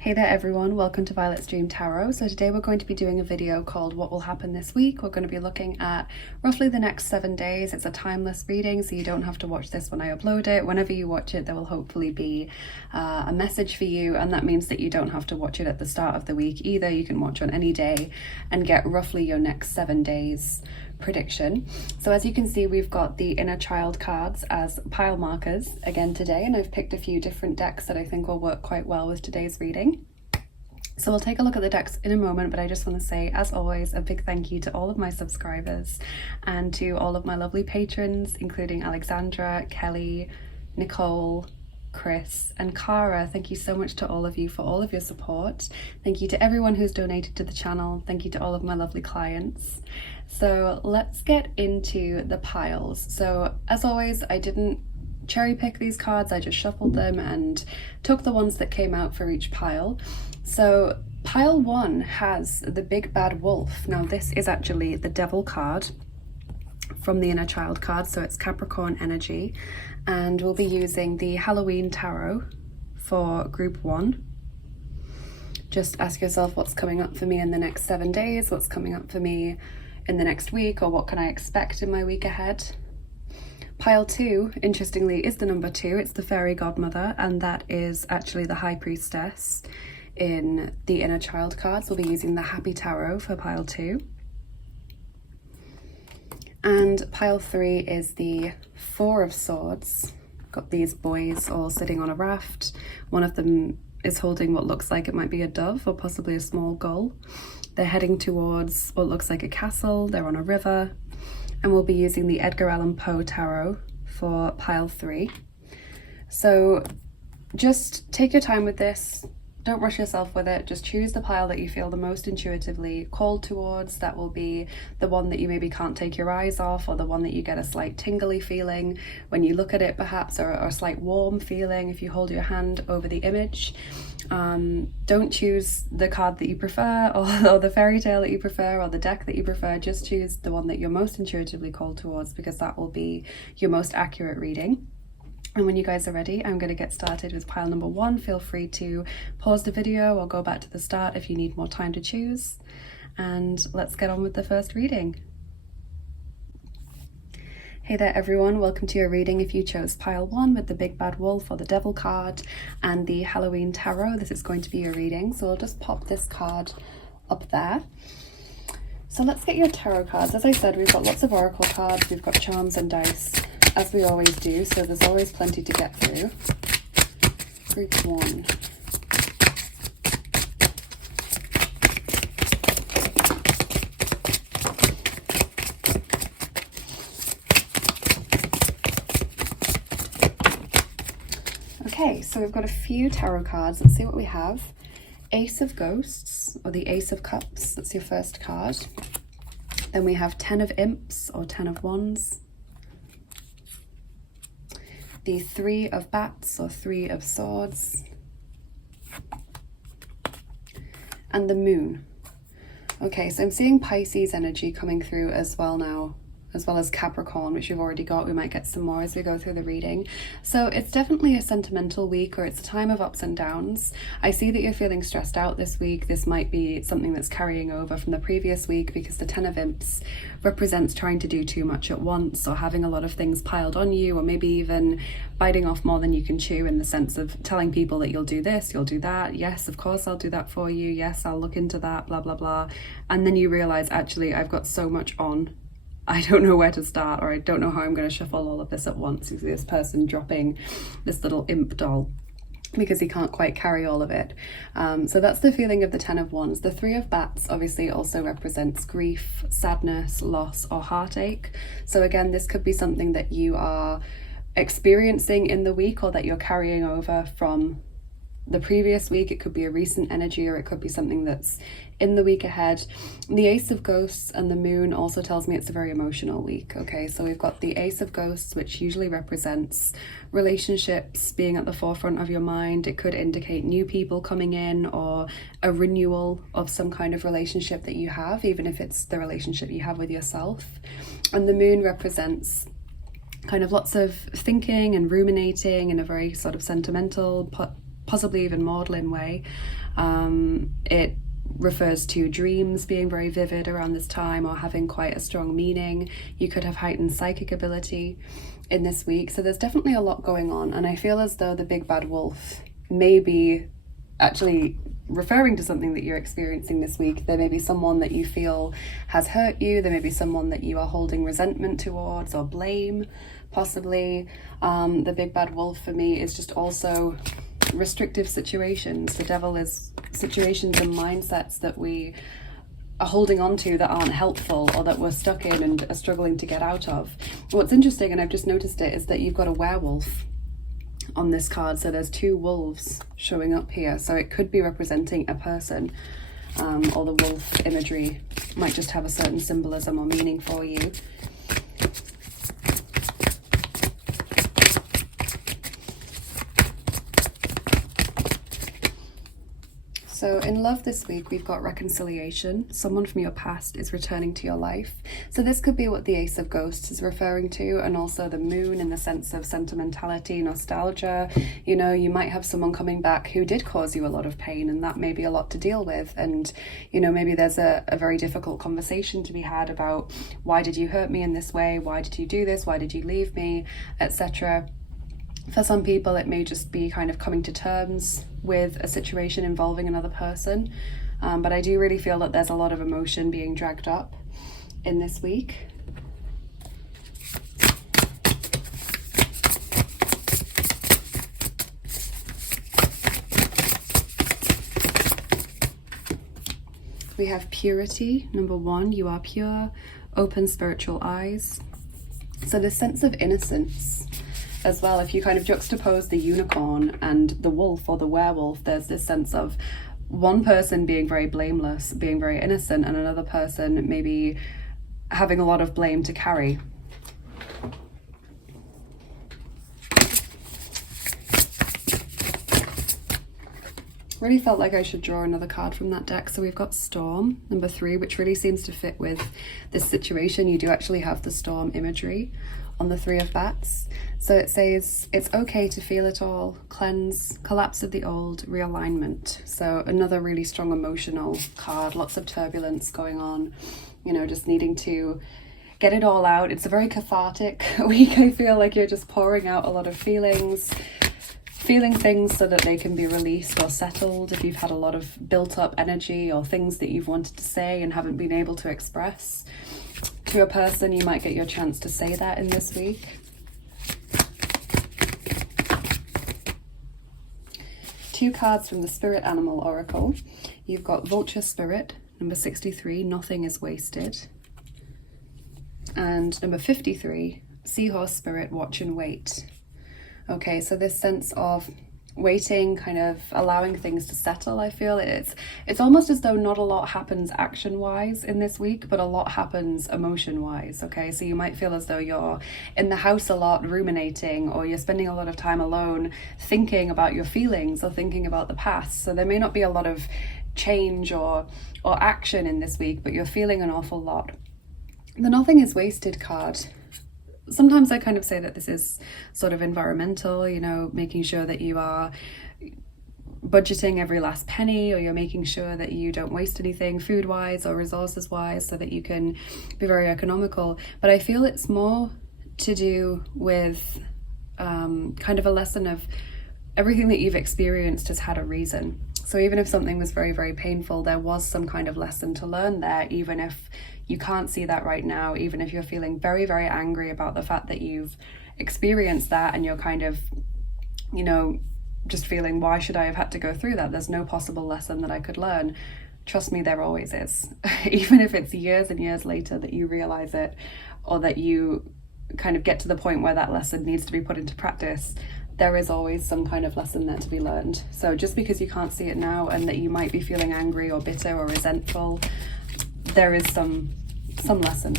Hey there everyone, welcome to Violet's Dream Tarot. So today we're going to be doing a video called What Will Happen This Week. We're going to be looking at roughly the next 7 days. It's a timeless reading, so you don't have to watch this when I upload it. Whenever you watch it, there will hopefully be a message for you, and that means that you don't have to watch it at the start of the week either. You can watch on any day and get roughly your next 7 days prediction. So as you can see, we've got the inner child cards as pile markers again today, and I've picked a few different decks that I think will work quite well with today's reading. So we'll take a look at the decks in a moment, but I just want to say, as always, a big thank you to all of my subscribers and to all of my lovely patrons, including Alexandra, Kelly, Nicole, Chris and Cara. Thank you so much to all of you for all of your support. Thank you to everyone who's donated to the channel. Thank you to all of my lovely clients. So let's get into the piles. So as always, I didn't cherry pick these cards, I just shuffled them and took the ones that came out for each pile. So pile 1 has the big bad wolf. Now this is actually the devil card from the inner child card, so it's Capricorn energy, and we'll be using the Halloween tarot for group 1. Just ask yourself, what's coming up for me in the next 7 days, what's coming up for me in the next week, or what can I expect in my week ahead. Pile 2, interestingly, is the number 2. It's the fairy godmother, and that is actually the high priestess in the inner child cards. We'll be using the happy tarot for pile 2. And pile 3 is the 4 of swords. Got these boys all sitting on a raft. One of them is holding what looks like it might be a dove or possibly a small gull. They're heading towards what looks like a castle. They're on a river. And we'll be using the Edgar Allan Poe tarot for pile 3. So just take your time with this. Don't rush yourself with it. Just choose the pile that you feel the most intuitively called towards. That will be the one that you maybe can't take your eyes off, or the one that you get a slight tingly feeling when you look at it perhaps, or a slight warm feeling if you hold your hand over the image. Don't choose the card that you prefer, or the fairy tale that you prefer, or the deck that you prefer. Just choose the one that you're most intuitively called towards, because that will be your most accurate reading. And when you guys are ready, I'm going to get started with pile number 1. Feel free to pause the video or go back to the start if you need more time to choose. And let's get on with the first reading. Hey there everyone, welcome to your reading. If you chose pile 1 with the big bad wolf or the devil card and the Halloween tarot, this is going to be your reading. So I'll just pop this card up there. So let's get your tarot cards. As I said, we've got lots of oracle cards, we've got charms and dice, as we always do, so there's always plenty to get through. Group 1. Okay, so we've got a few tarot cards. Let's see what we have. Ace of Ghosts, or the Ace of Cups, that's your first card. Then we have 10 of Imps, or 10 of Wands. The 3 of Bats, or 3 of Swords. And the Moon. Okay, so I'm seeing Pisces energy coming through as well now, as well as Capricorn, which you've already got. We might get some more as we go through the reading. So it's definitely a sentimental week, or it's a time of ups and downs. I see that you're feeling stressed out this week. This might be something that's carrying over from the previous week, because the 10 of Imps represents trying to do too much at once, or having a lot of things piled on you, or maybe even biting off more than you can chew, in the sense of telling people that you'll do this, you'll do that. Yes, of course I'll do that for you. Yes, I'll look into that, blah, blah, blah. And then you realize, actually, I've got so much on. I don't know where to start, or I don't know how I'm going to shuffle all of this at once. You see this person dropping this little imp doll because he can't quite carry all of it. So that's the feeling of the 10 of Wands. The 3 of Bats obviously also represents grief, sadness, loss, or heartache. So again, this could be something that you are experiencing in the week, or that you're carrying over from the previous week. It could be a recent energy, or it could be something that's in the week ahead. The Ace of Ghosts and the Moon also tells me it's a very emotional week. Okay, so we've got the Ace of Ghosts, which usually represents relationships being at the forefront of your mind. It could indicate new people coming in, or a renewal of some kind of relationship that you have, even if it's the relationship you have with yourself. And the Moon represents kind of lots of thinking and ruminating in a very sort of sentimental, possibly even maudlin way. It refers to dreams being very vivid around this time or having quite a strong meaning. You could have heightened psychic ability in this week. So there's definitely a lot going on, and I feel as though the big bad wolf may be actually referring to something that you're experiencing this week. There may be someone that you feel has hurt you. There may be someone that you are holding resentment towards or blame, possibly. The big bad wolf for me is just also restrictive situations. The devil is situations and mindsets that we are holding on to that aren't helpful or that we're stuck in and are struggling to get out of. What's interesting, and I've just noticed it, is that you've got a werewolf on this card. So there's two wolves showing up here. So it could be representing a person, or the wolf imagery might just have a certain symbolism or meaning for you. So in love this week, we've got reconciliation. Someone from your past is returning to your life. So this could be what the Ace of Ghosts is referring to, and also the moon in the sense of sentimentality, nostalgia. You know, you might have someone coming back who did cause you a lot of pain, and that may be a lot to deal with. And, you know, maybe there's a very difficult conversation to be had about, why did you hurt me in this way? Why did you do this? Why did you leave me? Etc. For some people, it may just be kind of coming to terms with a situation involving another person. But I do really feel that there's a lot of emotion being dragged up in this week. We have purity. Number 1, you are pure, open spiritual eyes. So this sense of innocence as well, if you kind of juxtapose the unicorn and the wolf or the werewolf, there's this sense of one person being very blameless, being very innocent, and another person maybe having a lot of blame to carry. Really felt like I should draw another card from that deck. So we've got Storm, number 3, which really seems to fit with this situation. You do actually have the storm imagery on the 3 of bats. So it says, it's okay to feel it all, cleanse, collapse of the old, realignment. So another really strong emotional card, lots of turbulence going on, you know, just needing to get it all out. It's a very cathartic week. I feel like you're just pouring out a lot of feelings, feeling things so that they can be released or settled. If you've had a lot of built up energy or things that you've wanted to say and haven't been able to express to a person, you might get your chance to say that in this week. Two cards from the Spirit Animal Oracle. You've got Vulture Spirit, number 63, nothing is wasted. And number 53, Seahorse Spirit, watch and wait. Okay, so this sense of waiting, kind of allowing things to settle, I feel. It's almost as though not a lot happens action-wise in this week, but a lot happens emotion-wise, okay? So you might feel as though you're in the house a lot ruminating, or you're spending a lot of time alone thinking about your feelings or thinking about the past. So there may not be a lot of change or action in this week, but you're feeling an awful lot. The nothing is wasted card. Sometimes I kind of say that this is sort of environmental, you know, making sure that you are budgeting every last penny, or you're making sure that you don't waste anything food-wise or resources-wise, so that you can be very economical. But I feel it's more to do with kind of a lesson of everything that you've experienced has had a reason. So even if something was very, very painful, there was some kind of lesson to learn there, even if you can't see that right now, even if you're feeling very, very angry about the fact that you've experienced that, and you're kind of, you know, just feeling, why should I have had to go through that? There's no possible lesson that I could learn. Trust me, there always is. Even if it's years and years later that you realize it, or that you kind of get to the point where that lesson needs to be put into practice, there is always some kind of lesson there to be learned. So just because you can't see it now, and that you might be feeling angry or bitter or resentful, there is some lesson.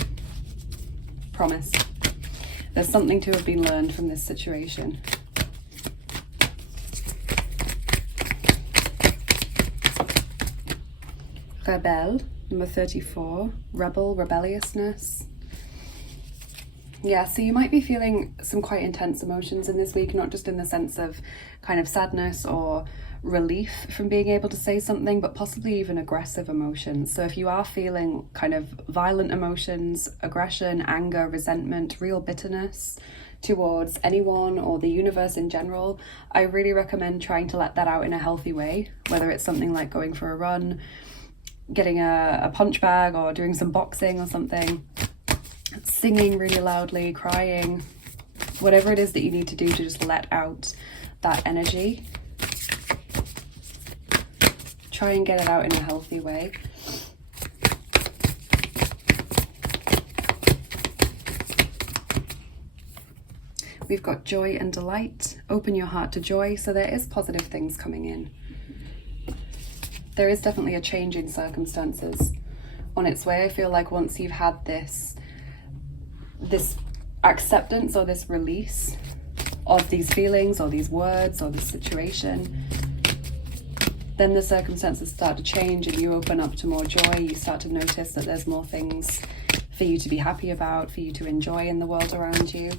Promise. There's something to have been learned from this situation. Rebelle, number 34, rebel, rebelliousness. Yeah, so you might be feeling some quite intense emotions in this week, not just in the sense of kind of sadness or relief from being able to say something, but possibly even aggressive emotions. So if you are feeling kind of violent emotions, aggression, anger, resentment, real bitterness towards anyone or the universe in general, I really recommend trying to let that out in a healthy way, whether it's something like going for a run, getting a punch bag, or doing some boxing or something, singing really loudly, crying, whatever it is that you need to do to just let out that energy. Try and get it out in a healthy way. We've got joy and delight. Open your heart to joy. So there is positive things coming in. There is definitely a change in circumstances on its way. I feel like once you've had this acceptance or this release of these feelings or these words or this situation, then the circumstances start to change and you open up to more joy. You start to notice that there's more things for you to be happy about, for you to enjoy in the world around you.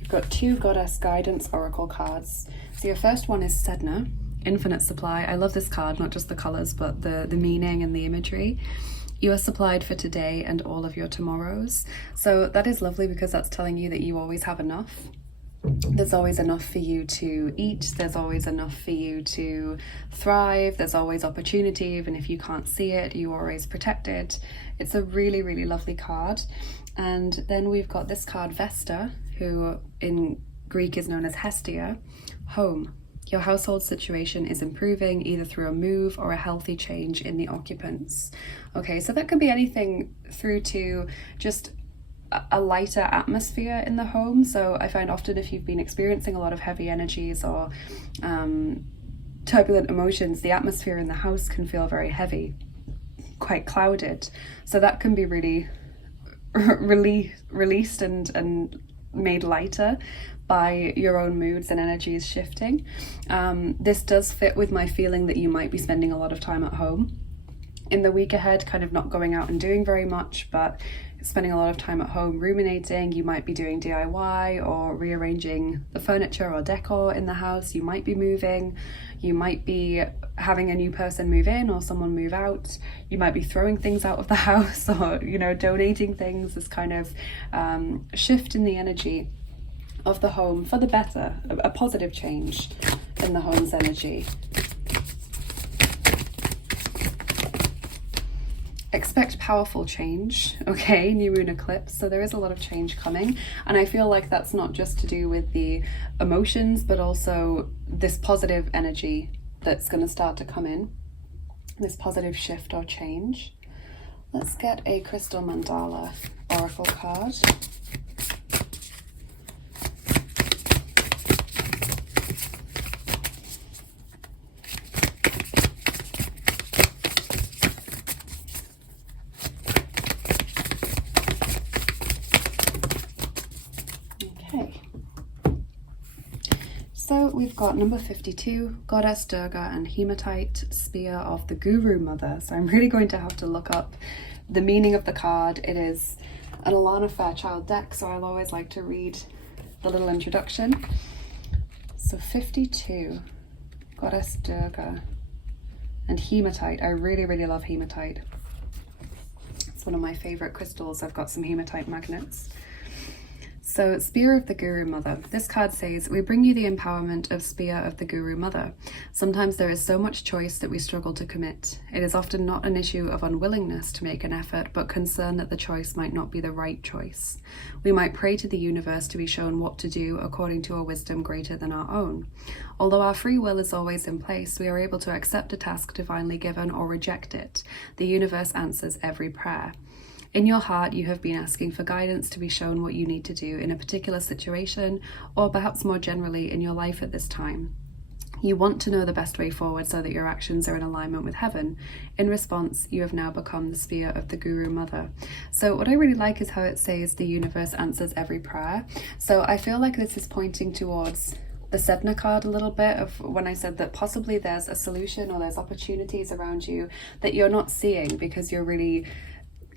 You've got 2 Goddess Guidance Oracle cards. So your first one is Sedna, Infinite Supply. I love this card, not just the colours, but the meaning and the imagery. You are supplied for today and all of your tomorrows. So that is lovely because that's telling you that you always have enough. There's always enough for you to eat. There's always enough for you to thrive. There's always opportunity. Even if you can't see it, you're always protected. It's a really, really lovely card. And then we've got this card, Vesta, who in Greek is known as Hestia, home. Your household situation is improving either through a move or a healthy change in the occupants. Okay, so that could be anything through to just a lighter atmosphere in the home. So I find often if you've been experiencing a lot of heavy energies or turbulent emotions, the atmosphere in the house can feel very heavy, quite clouded. So that can be really released and made lighter by your own moods and energies shifting. This does fit with my feeling that you might be spending a lot of time at home in the week ahead, kind of not going out and doing very much, but spending a lot of time at home ruminating. You might be doing DIY or rearranging the furniture or decor in the house. You might be moving. You might be having a new person move in or someone move out. You might be throwing things out of the house or, donating things. This kind of shift in the energy of the home for the better, a positive change in the home's energy. Expect powerful change, okay, new moon eclipse, so there is a lot of change coming, and I feel like that's not just to do with the emotions, but also this positive energy that's going to start to come in, this positive shift or change. Let's get a crystal mandala oracle card. So we've got number 52, Goddess Durga and Hematite, Spear of the Guru Mother. So I'm really going to have to look up the meaning of the card. It is an Allan Fairchild deck, so I'll always like to read the little introduction. So 52, Goddess Durga and Hematite. I really, really love hematite. It's one of my favorite crystals. I've got some hematite magnets. So, Spear of the Guru Mother. This card says, we bring you the empowerment of Spear of the Guru Mother. Sometimes there is so much choice that we struggle to commit. It is often not an issue of unwillingness to make an effort, but concern that the choice might not be the right choice. We might pray to the universe to be shown what to do according to a wisdom greater than our own. Although our free will is always in place, we are able to accept a task divinely given or reject it. The universe answers every prayer. In your heart, you have been asking for guidance to be shown what you need to do in a particular situation, or perhaps more generally in your life at this time. You want to know the best way forward so that your actions are in alignment with heaven. In response, you have now become the Spear of the Guru Mother. So what I really like is how it says the universe answers every prayer. So I feel like this is pointing towards the Sedna card a little bit of when I said that possibly there's a solution or there's opportunities around you that you're not seeing because you're really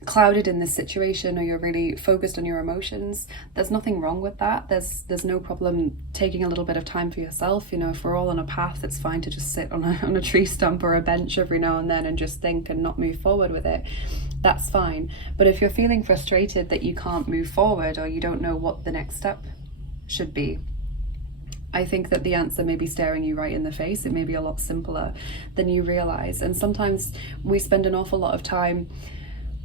clouded in this situation, or you're really focused on your emotions. There's nothing wrong with that. There's no problem taking a little bit of time for yourself. You know, if we're all on a path, it's fine to just sit on a tree stump or a bench every now and then and just think and not move forward with it. That's fine. But if you're feeling frustrated that you can't move forward, or you don't know what the next step should be, I think that the answer may be staring you right in the face. It may be a lot simpler than you realize. And sometimes we spend an awful lot of time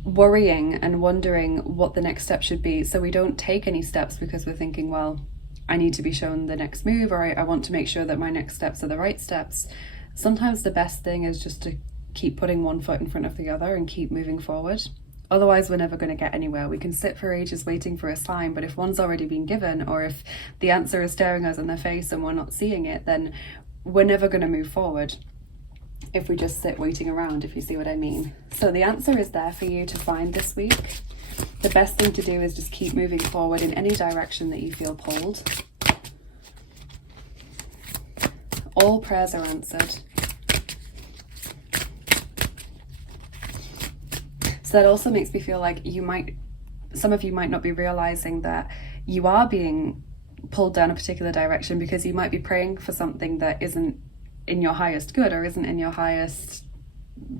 worrying and wondering what the next step should be, so we don't take any steps because we're thinking, well, I need to be shown the next move, or I want to make sure that my next steps are the right steps. Sometimes the best thing is just to keep putting one foot in front of the other and keep moving forward. Otherwise, we're never going to get anywhere. We can sit for ages waiting for a sign, but if one's already been given, or if the answer is staring us in the face and we're not seeing it, then we're never going to move forward if we just sit waiting around, if you see what I mean. So the answer is there for you to find this week. The best thing to do is just keep moving forward in any direction that you feel pulled. All prayers are answered. So that also makes me feel like some of you might not be realizing that you are being pulled down a particular direction because you might be praying for something that isn't in your highest good, or isn't in your highest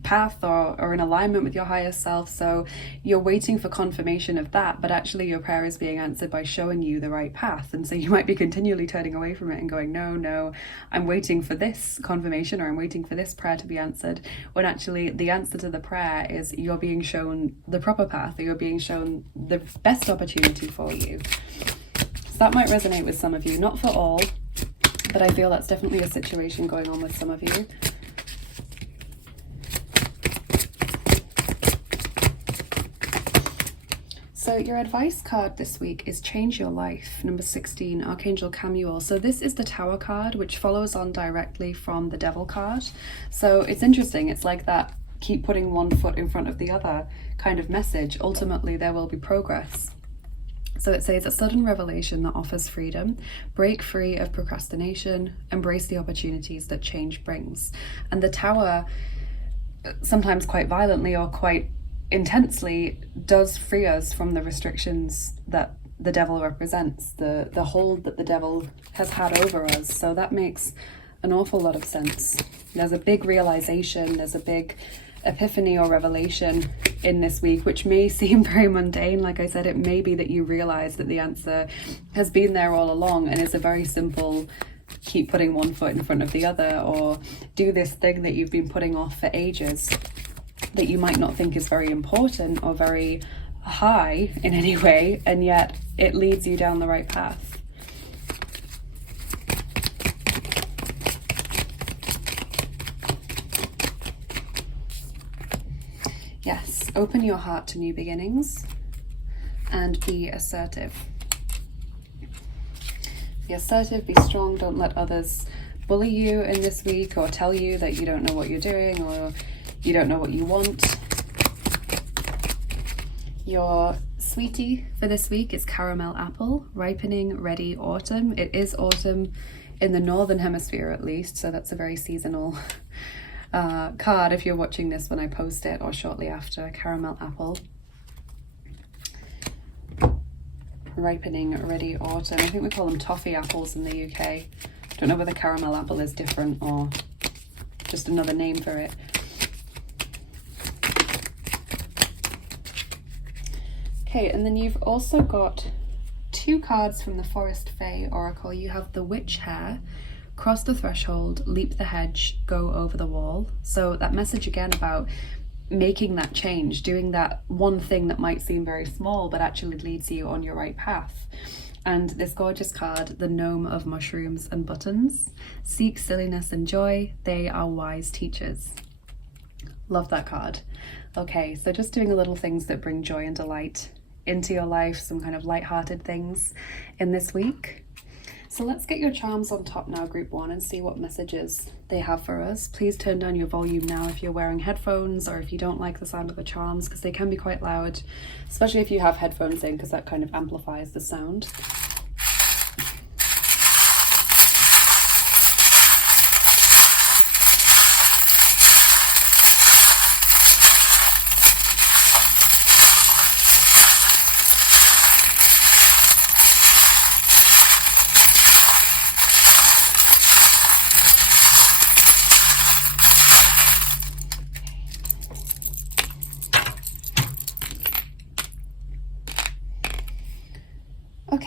path, or in alignment with your highest self. So you're waiting for confirmation of that, but actually your prayer is being answered by showing you the right path. And so you might be continually turning away from it and going, no, I'm waiting for this confirmation, or I'm waiting for this prayer to be answered, when actually the answer to the prayer is you're being shown the proper path, or you're being shown the best opportunity for you. So that might resonate with some of you, not for all, but I feel that's definitely a situation going on with some of you. So your advice card this week is Change Your Life, number 16, Archangel Camuel. So this is the Tower card, which follows on directly from the Devil card. So it's interesting. It's like that keep putting one foot in front of the other kind of message. Ultimately, there will be progress. So it says a sudden revelation that offers freedom, break free of procrastination, embrace the opportunities that change brings. And the Tower, sometimes quite violently or quite intensely, does free us from the restrictions that the devil represents, the hold that the devil has had over us. So that makes an awful lot of sense. There's a big realization, there's a big epiphany or revelation in this week, which may seem very mundane. Like I said, it may be that you realize that the answer has been there all along, and it's a very simple keep putting one foot in front of the other, or do this thing that you've been putting off for ages that you might not think is very important or very high in any way, and yet it leads you down the right path. Yes, open your heart to new beginnings and be assertive. Be assertive, be strong, don't let others bully you in this week or tell you that you don't know what you're doing or you don't know what you want. Your sweetie for this week is Caramel Apple, ripening, ready, autumn. It is autumn in the northern hemisphere at least, so that's a very seasonal card if you're watching this when I post it or shortly after. Caramel Apple, ripening, ready, autumn. I think we call them toffee apples in the UK. Don't know whether caramel apple is different or just another name for it. Okay, and then you've also got two cards from the Forest Fae Oracle. You have the Witch Hare, cross the threshold, leap the hedge, go over the wall. So that message again about making that change, doing that one thing that might seem very small but actually leads you on your right path. And this gorgeous card, the Gnome of Mushrooms and Buttons. Seek silliness and joy, they are wise teachers. Love that card. Okay, so just doing a little things that bring joy and delight into your life, some kind of light-hearted things in this week. So let's get your charms on top now, group one, and see what messages they have for us. Please turn down your volume now if you're wearing headphones or if you don't like the sound of the charms, because they can be quite loud, especially if you have headphones in, because that kind of amplifies the sound.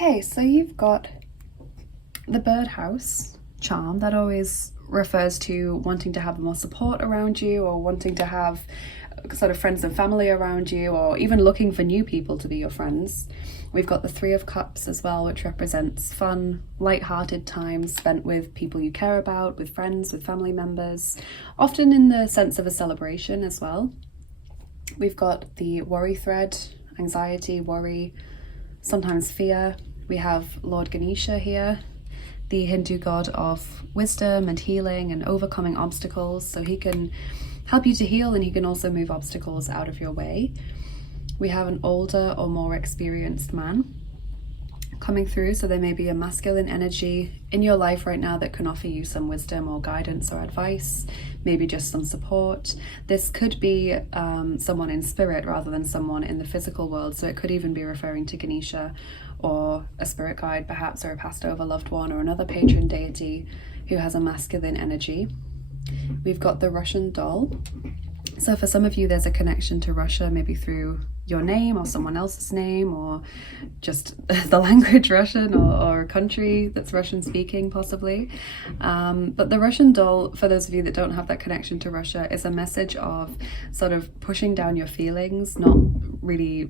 Okay, so you've got the birdhouse charm. That always refers to wanting to have more support around you, or wanting to have sort of friends and family around you, or even looking for new people to be your friends. We've got the Three of Cups as well, which represents fun, light-hearted time spent with people you care about, with friends, with family members, often in the sense of a celebration as well. We've got the worry thread, anxiety, worry, sometimes fear. We have Lord Ganesha here, the Hindu god of wisdom and healing and overcoming obstacles. So he can help you to heal, and he can also move obstacles out of your way. We have an older or more experienced man coming through, so there may be a masculine energy in your life right now that can offer you some wisdom or guidance or advice, maybe just some support. This could be someone in spirit rather than someone in the physical world, so it could even be referring to Ganesha or a spirit guide perhaps, or a passed over loved one, or another patron deity who has a masculine energy. We've got the Russian doll. So for some of you, there's a connection to Russia, maybe through your name or someone else's name, or just the language Russian, or a country that's Russian speaking possibly. But the Russian doll, for those of you that don't have that connection to Russia, is a message of sort of pushing down your feelings, not really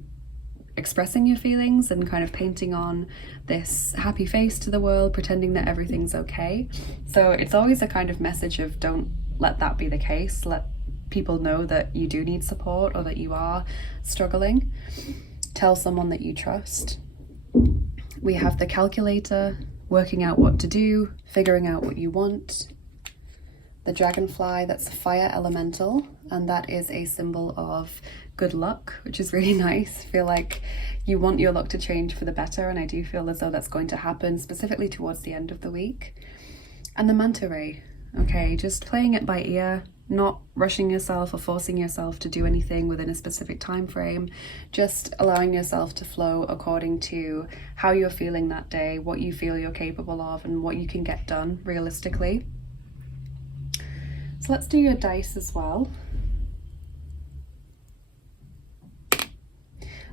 expressing your feelings, and kind of painting on this happy face to the world, pretending that everything's okay. So it's always a kind of message of don't let that be the case. Let people know that you do need support, or that you are struggling. Tell someone that you trust. We have the calculator, working out what to do, figuring out what you want. The dragonfly, that's a fire elemental, and that is a symbol of good luck, which is really nice. I feel like you want your luck to change for the better, and I do feel as though that's going to happen, specifically towards the end of the week. And the manta ray, okay, just playing it by ear, not rushing yourself or forcing yourself to do anything within a specific time frame, just allowing yourself to flow according to how you're feeling that day, what you feel you're capable of, and what you can get done realistically. So let's do your dice as well.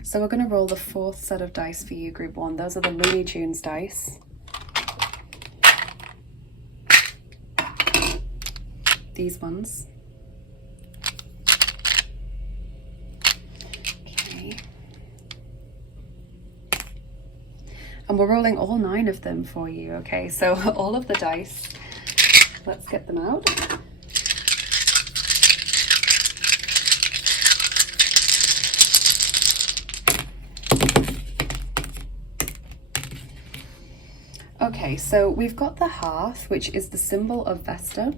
So we're going to roll the fourth set of dice for you, group 1. Those are the Looney Tunes dice. These ones. Okay. And we're rolling all 9 of them for you, okay? So all of the dice, let's get them out. Okay, so we've got the hearth, which is the symbol of Vesta,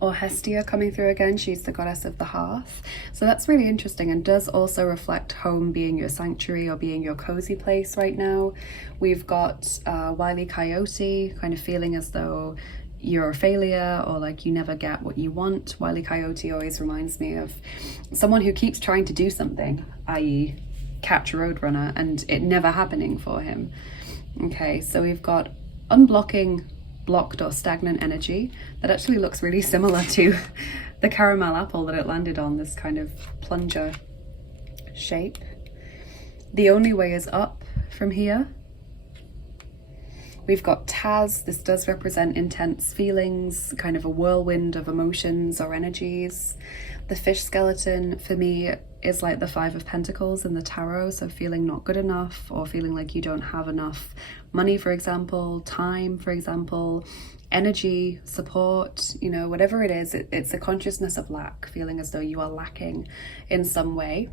or Hestia, coming through again. She's the goddess of the hearth. So that's really interesting, and does also reflect home being your sanctuary or being your cozy place right now. We've got Wile E. Coyote, kind of feeling as though you're a failure, or like you never get what you want. Wile E. Coyote always reminds me of someone who keeps trying to do something, i.e. catch Roadrunner, and it never happening for him. Okay, so we've got unblocking blocked or stagnant energy. That actually looks really similar to the caramel apple that it landed on, this kind of plunger shape. The only way is up from here. We've got Taz. This does represent intense feelings, kind of a whirlwind of emotions or energies. The fish skeleton for me is like the 5 of Pentacles in the tarot, so feeling not good enough, or feeling like you don't have enough money, for example, time, for example, energy, support, you know, whatever it is, it's a consciousness of lack, feeling as though you are lacking in some way.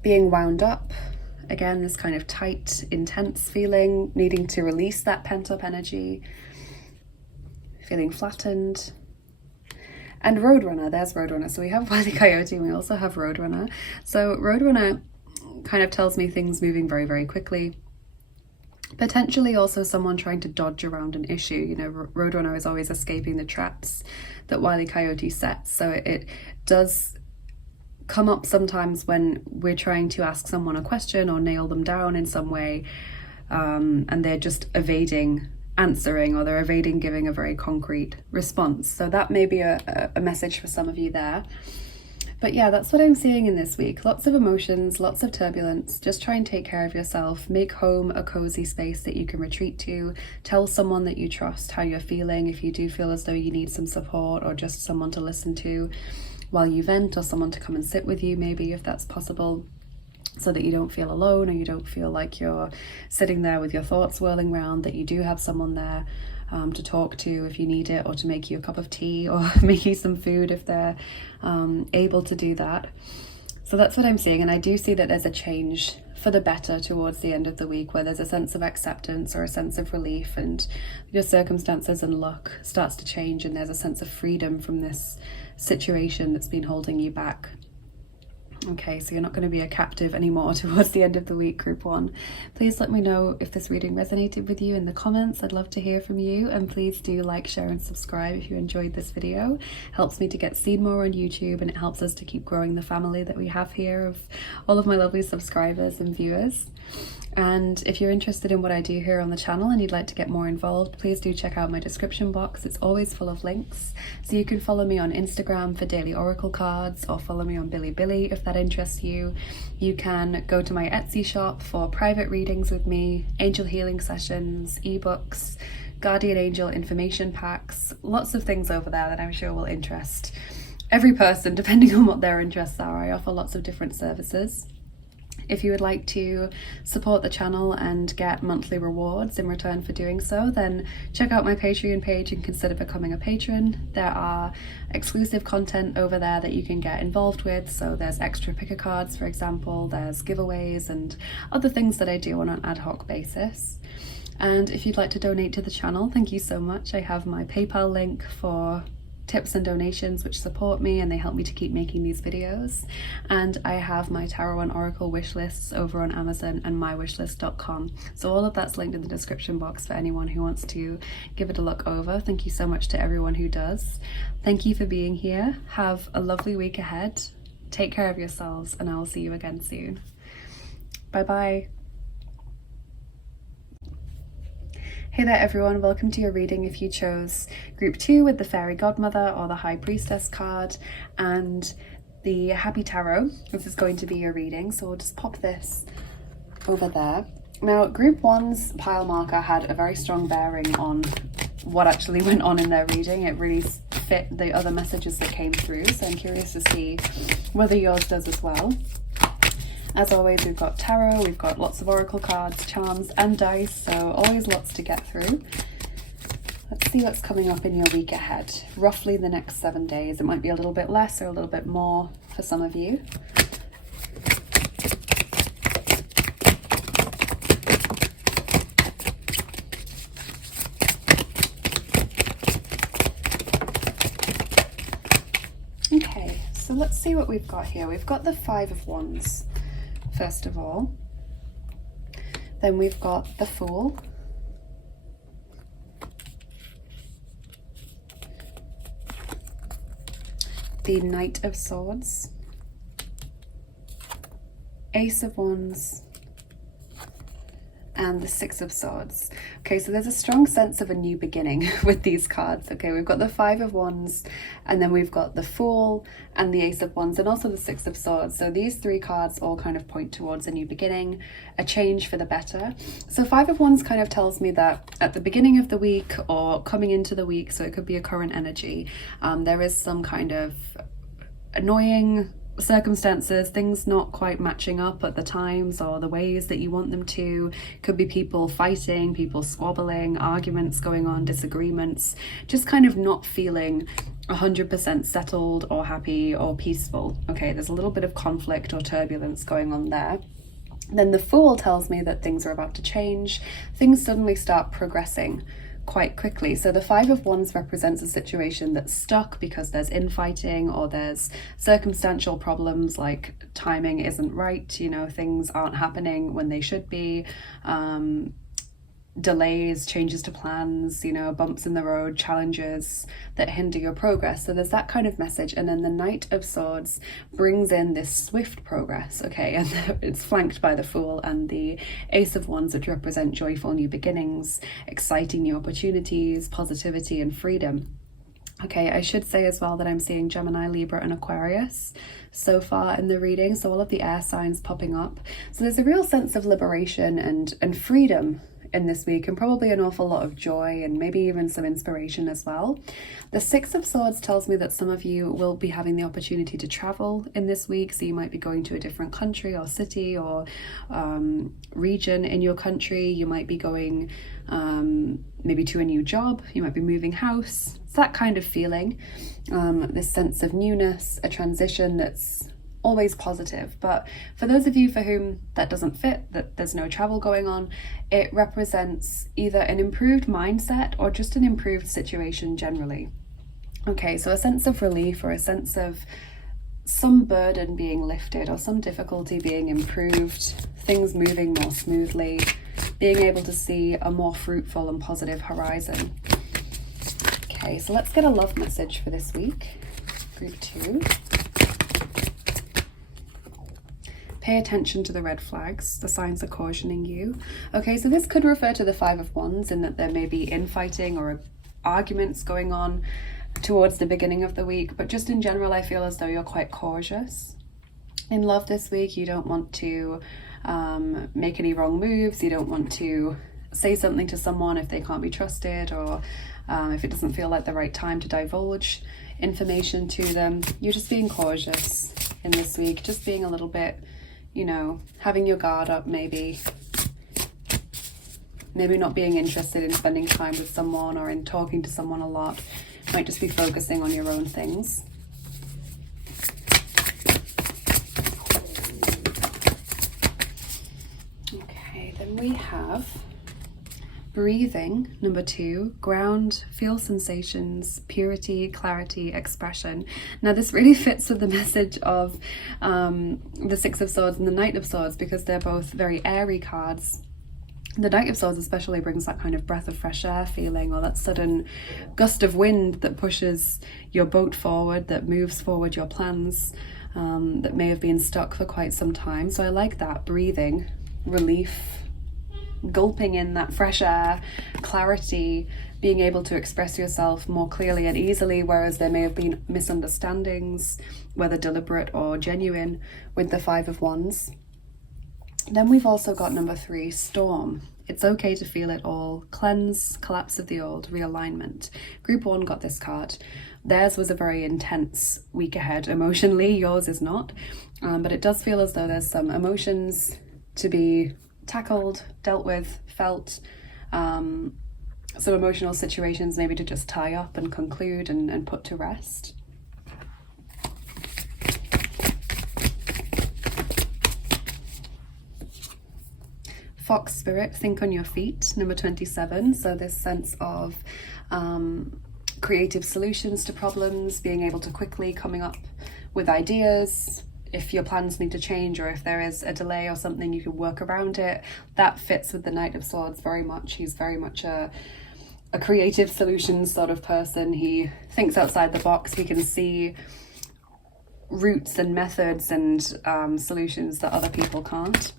Being wound up, again, this kind of tight, intense feeling, needing to release that pent-up energy, feeling flattened. And Roadrunner, there's Roadrunner. So we have Wile E. Coyote, and we also have Roadrunner. So Roadrunner kind of tells me things moving very, very quickly. Potentially also someone trying to dodge around an issue. You know, Roadrunner is always escaping the traps that Wile E. Coyote sets. So it does come up sometimes when we're trying to ask someone a question or nail them down in some way, and they're just evading answering, or they're evading giving a very concrete response. So that may be a message for some of you there. But yeah, that's what I'm seeing in this week. Lots of emotions, lots of turbulence. Just try and take care of yourself. Make home a cozy space that you can retreat to. Tell someone that you trust how you're feeling if you do feel as though you need some support or just someone to listen to while you vent, or someone to come and sit with you maybe if that's possible, so that you don't feel alone or you don't feel like you're sitting there with your thoughts whirling around, that you do have someone there to talk to if you need it, or to make you a cup of tea or make you some food if they're able to do that. So that's what I'm seeing, and I do see that there's a change for the better towards the end of the week, where there's a sense of acceptance or a sense of relief, and your circumstances and luck starts to change, and there's a sense of freedom from this situation that's been holding you back. Okay, so you're not going to be a captive anymore towards the end of the week, group 1. Please let me know if this reading resonated with you in the comments. I'd love to hear from you, and please do like, share and subscribe if you enjoyed this video. It helps me to get seen more on YouTube, and it helps us to keep growing the family that we have here of all of my lovely subscribers and viewers. And if you're interested in what I do here on the channel and you'd like to get more involved, please do check out my description box. It's always full of links. So you can follow me on Instagram for daily oracle cards, or follow me on Bilibili if that interests you. You can go to my Etsy shop for private readings with me, angel healing sessions, ebooks, guardian angel information packs, lots of things over there that I'm sure will interest every person depending on what their interests are. I offer lots of different services. If you would like to support the channel and get monthly rewards in return for doing so, then check out my Patreon page and consider becoming a patron. There are exclusive content over there that you can get involved with. So there's extra picker cards, for example, there's giveaways and other things that I do on an ad hoc basis. And if you'd like to donate to the channel, thank you so much. I have my PayPal link for tips and donations which support me and they help me to keep making these videos, and I have my tarot and oracle wish lists over on Amazon and mywishlist.com, so all of that's linked in the description box for anyone who wants to give it a look over. Thank you so much to everyone who does. Thank you for being here. Have a lovely week ahead. Take care of yourselves, and I will see you again soon. Bye bye. Hey there everyone, welcome to your reading if you chose group 2 with the Fairy Godmother or the High Priestess card and the Happy Tarot. This is going to be your reading, so we'll just pop this over there. Now, group 1's pile marker had a very strong bearing on what actually went on in their reading. It really fit the other messages that came through, so I'm curious to see whether yours does as well. As always, we've got tarot, we've got lots of oracle cards, charms and dice, so always lots to get through. Let's see what's coming up in your week ahead. Roughly the next 7 days. It might be a little bit less or a little bit more for some of you. Okay, so let's see what we've got here. We've got the 5 of Wands. First of all, then we've got the Fool, the Knight of Swords, Ace of Wands, and the 6 of Swords. Okay, so there's a strong sense of a new beginning with these cards. Okay, we've got the 5 of Wands, and then we've got the Fool and the Ace of Wands, and also the 6 of Swords. So these 3 cards all kind of point towards a new beginning, a change for the better. So 5 of Wands kind of tells me that at the beginning of the week or coming into the week, so it could be a current energy, there is some kind of annoying circumstances, things not quite matching up at the times or the ways that you want them to. Could be people fighting, people squabbling, arguments going on, disagreements, just kind of not feeling 100% settled or happy or peaceful. Okay, there's a little bit of conflict or turbulence going on there. Then the Fool tells me that things are about to change. Things suddenly start progressing quite quickly. So the 5 of Wands represents a situation that's stuck because there's infighting or there's circumstantial problems, like timing isn't right, you know, things aren't happening when they should be, delays, changes to plans, you know, bumps in the road, challenges that hinder your progress. So there's that kind of message. And then the Knight of Swords brings in this swift progress, okay, and it's flanked by the Fool and the Ace of Wands, which represent joyful new beginnings, exciting new opportunities, positivity and freedom. Okay, I should say as well that I'm seeing Gemini, Libra and Aquarius so far in the reading, so all of the air signs popping up. So there's a real sense of liberation and freedom in this week, and probably an awful lot of joy and maybe even some inspiration as well. The Six of Swords tells me that some of you will be having the opportunity to travel in this week, so you might be going to a different country or city or region in your country. You might be going maybe to a new job, you might be moving house. It's that kind of feeling, this sense of newness, a transition that's always positive. But for those of you for whom that doesn't fit, that there's no travel going on, it represents either an improved mindset or just an improved situation generally. Okay, so a sense of relief or a sense of some burden being lifted or some difficulty being improved, things moving more smoothly, being able to see a more fruitful and positive horizon. Okay, so let's get a love message for this week. Group 2. Pay attention to the red flags. The signs are cautioning you. Okay, so this could refer to the Five of Wands in that there may be infighting or arguments going on towards the beginning of the week, but just in general, I feel as though you're quite cautious. In love this week, you don't want to make any wrong moves. You don't want to say something to someone if they can't be trusted, or if it doesn't feel like the right time to divulge information to them. You're just being cautious in this week, just being a little bit, you know, having your guard up maybe not being interested in spending time with someone or in talking to someone a lot. Might just be focusing on your own things. Okay, then we have breathing, number 2, ground, feel sensations, purity, clarity, expression. Now this really fits with the message of the Six of Swords and the Knight of Swords, because they're both very airy cards. The Knight of Swords especially brings that kind of breath of fresh air feeling, or that sudden gust of wind that pushes your boat forward, that moves forward your plans, that may have been stuck for quite some time. So I like that, breathing, relief, gulping in that fresh air, clarity, being able to express yourself more clearly and easily, whereas there may have been misunderstandings, whether deliberate or genuine, with the Five of Wands. Then we've also got number 3, storm. It's okay to feel it all. Cleanse, collapse of the old, realignment. Group 1 got this card. Theirs was a very intense week ahead emotionally, yours is not. But it does feel as though there's some emotions to be tackled, dealt with, felt, some emotional situations maybe to just tie up and conclude and put to rest. Fox spirit, think on your feet, number 27. So this sense of creative solutions to problems, being able to quickly coming up with ideas. If your plans need to change, or if there is a delay or something, you can work around it. That fits with the Knight of Swords very much. He's very much a creative solutions sort of person. He thinks outside the box. He can see routes and methods and solutions that other people can't.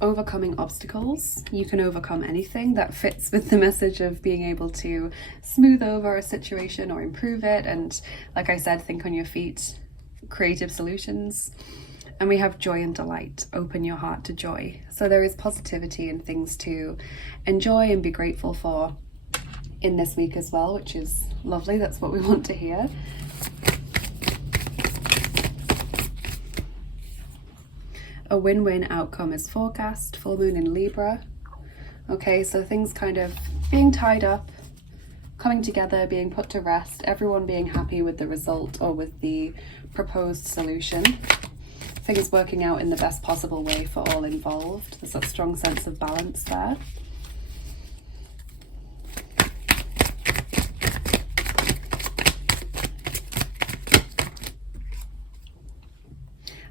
Overcoming obstacles. You can overcome anything. That fits with the message of being able to smooth over a situation or improve it. And like I said, think on your feet, creative solutions. And we have joy and delight. Open your heart to joy. So there is positivity and things to enjoy and be grateful for in this week as well, which is lovely. That's what we want to hear. A win-win outcome is forecast, full moon in Libra. Okay, so things kind of being tied up, coming together, being put to rest, everyone being happy with the result or with the proposed solution. Things working out in the best possible way for all involved. There's a strong sense of balance there.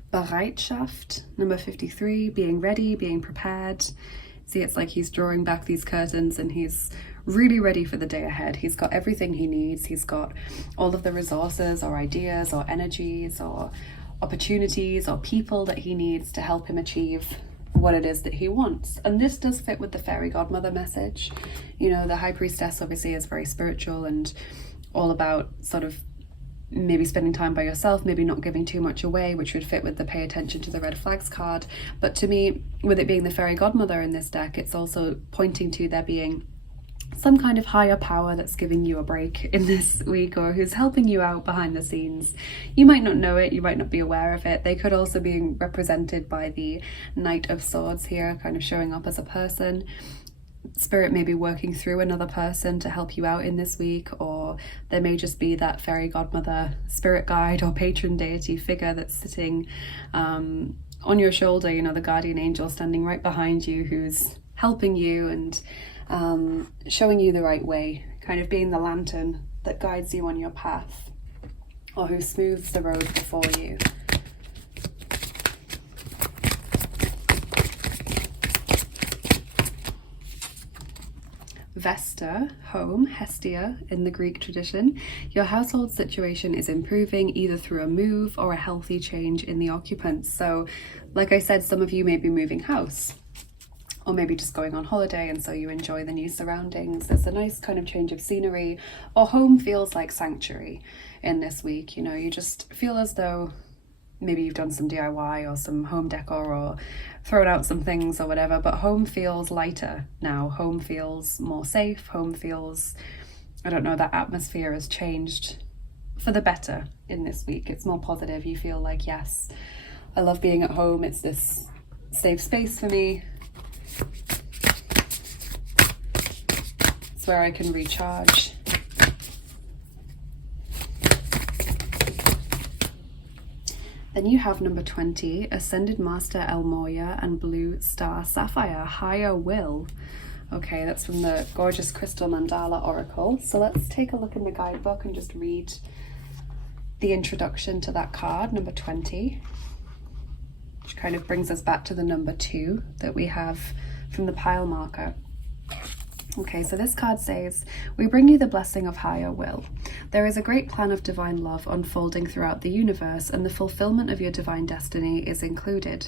Bereitschaft, number 53, being ready, being prepared. See, it's like he's drawing back these curtains and he's really ready for the day ahead. He's got everything he needs. He's got all of the resources or ideas or energies or opportunities or people that he needs to help him achieve what it is that he wants. And this does fit with the fairy godmother message. You know, the high priestess obviously is very spiritual and all about sort of maybe spending time by yourself, maybe not giving too much away, which would fit with the pay attention to the red flags card. But to me, with it being the fairy godmother in this deck, it's also pointing to there being some kind of higher power that's giving you a break in this week, or who's helping you out behind the scenes. You might not know it, you might not be aware of it. They could also be represented by the Knight of Swords here, kind of showing up as a person. Spirit may be working through another person to help you out in this week, or there may just be that fairy godmother, spirit guide or patron deity figure that's sitting on your shoulder, you know, the guardian angel standing right behind you, who's helping you and showing you the right way, kind of being the lantern that guides you on your path, or who smooths the road before you. Vesta, home, Hestia in the Greek tradition. Your household situation is improving either through a move or a healthy change in the occupants. So, like I said, some of you may be moving house, or maybe just going on holiday, and so you enjoy the new surroundings. There's a nice kind of change of scenery, or home feels like sanctuary in this week. You know, you just feel as though maybe you've done some DIY or some home decor or thrown out some things or whatever, but home feels lighter now. Home feels more safe. Home feels, I don't know, that atmosphere has changed for the better in this week. It's more positive. You feel like, yes, I love being at home. It's this safe space for me. It's where I can recharge. Then you have number 20, Ascended Master El Moya and Blue Star Sapphire, Higher Will. Okay, that's from the gorgeous Crystal Mandala Oracle. So let's take a look in the guidebook and just read the introduction to that card, number 20, which kind of brings us back to the number 2 that we have from the pile marker. Okay, so this card says, we bring you the blessing of higher will. There is a great plan of divine love unfolding throughout the universe, and the fulfillment of your divine destiny is included.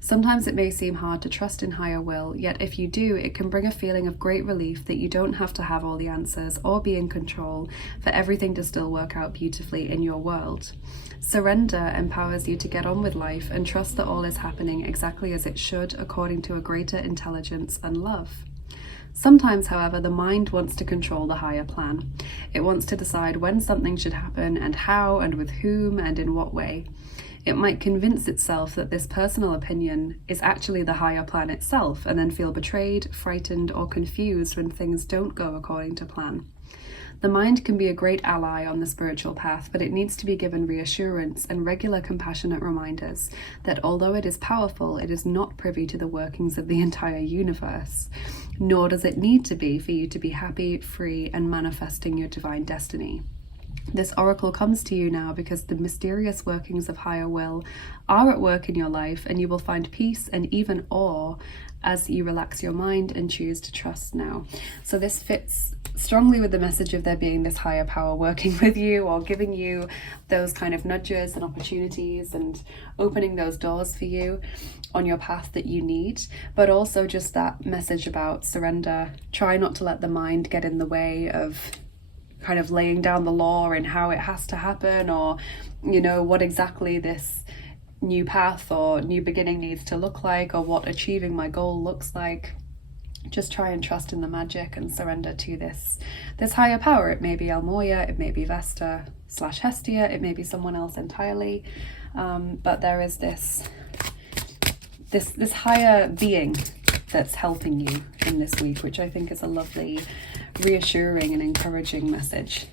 Sometimes it may seem hard to trust in higher will, yet if you do, it can bring a feeling of great relief that you don't have to have all the answers or be in control for everything to still work out beautifully in your world. Surrender empowers you to get on with life and trust that all is happening exactly as it should, according to a greater intelligence and love. Sometimes, however, the mind wants to control the higher plan. It wants to decide when something should happen and how and with whom and in what way. It might convince itself that this personal opinion is actually the higher plan itself, and then feel betrayed, frightened, or confused when things don't go according to plan. The mind can be a great ally on the spiritual path, but it needs to be given reassurance and regular compassionate reminders that although it is powerful, it is not privy to the workings of the entire universe, nor does it need to be for you to be happy, free, and manifesting your divine destiny. This oracle comes to you now because the mysterious workings of higher will are at work in your life, and you will find peace and even awe as you relax your mind and choose to trust now. So this fits strongly with the message of there being this higher power working with you, or giving you those kind of nudges and opportunities and opening those doors for you on your path that you need. But also just that message about surrender. Try not to let the mind get in the way of kind of laying down the law and how it has to happen, or, you know, what exactly this new path or new beginning needs to look like, or what achieving my goal looks like. Just try and trust in the magic and surrender to this higher power. It may be El Moya, it may be Vesta / Hestia, it may be someone else entirely, but there is this higher being that's helping you in this week, which I think is a lovely, reassuring and encouraging message.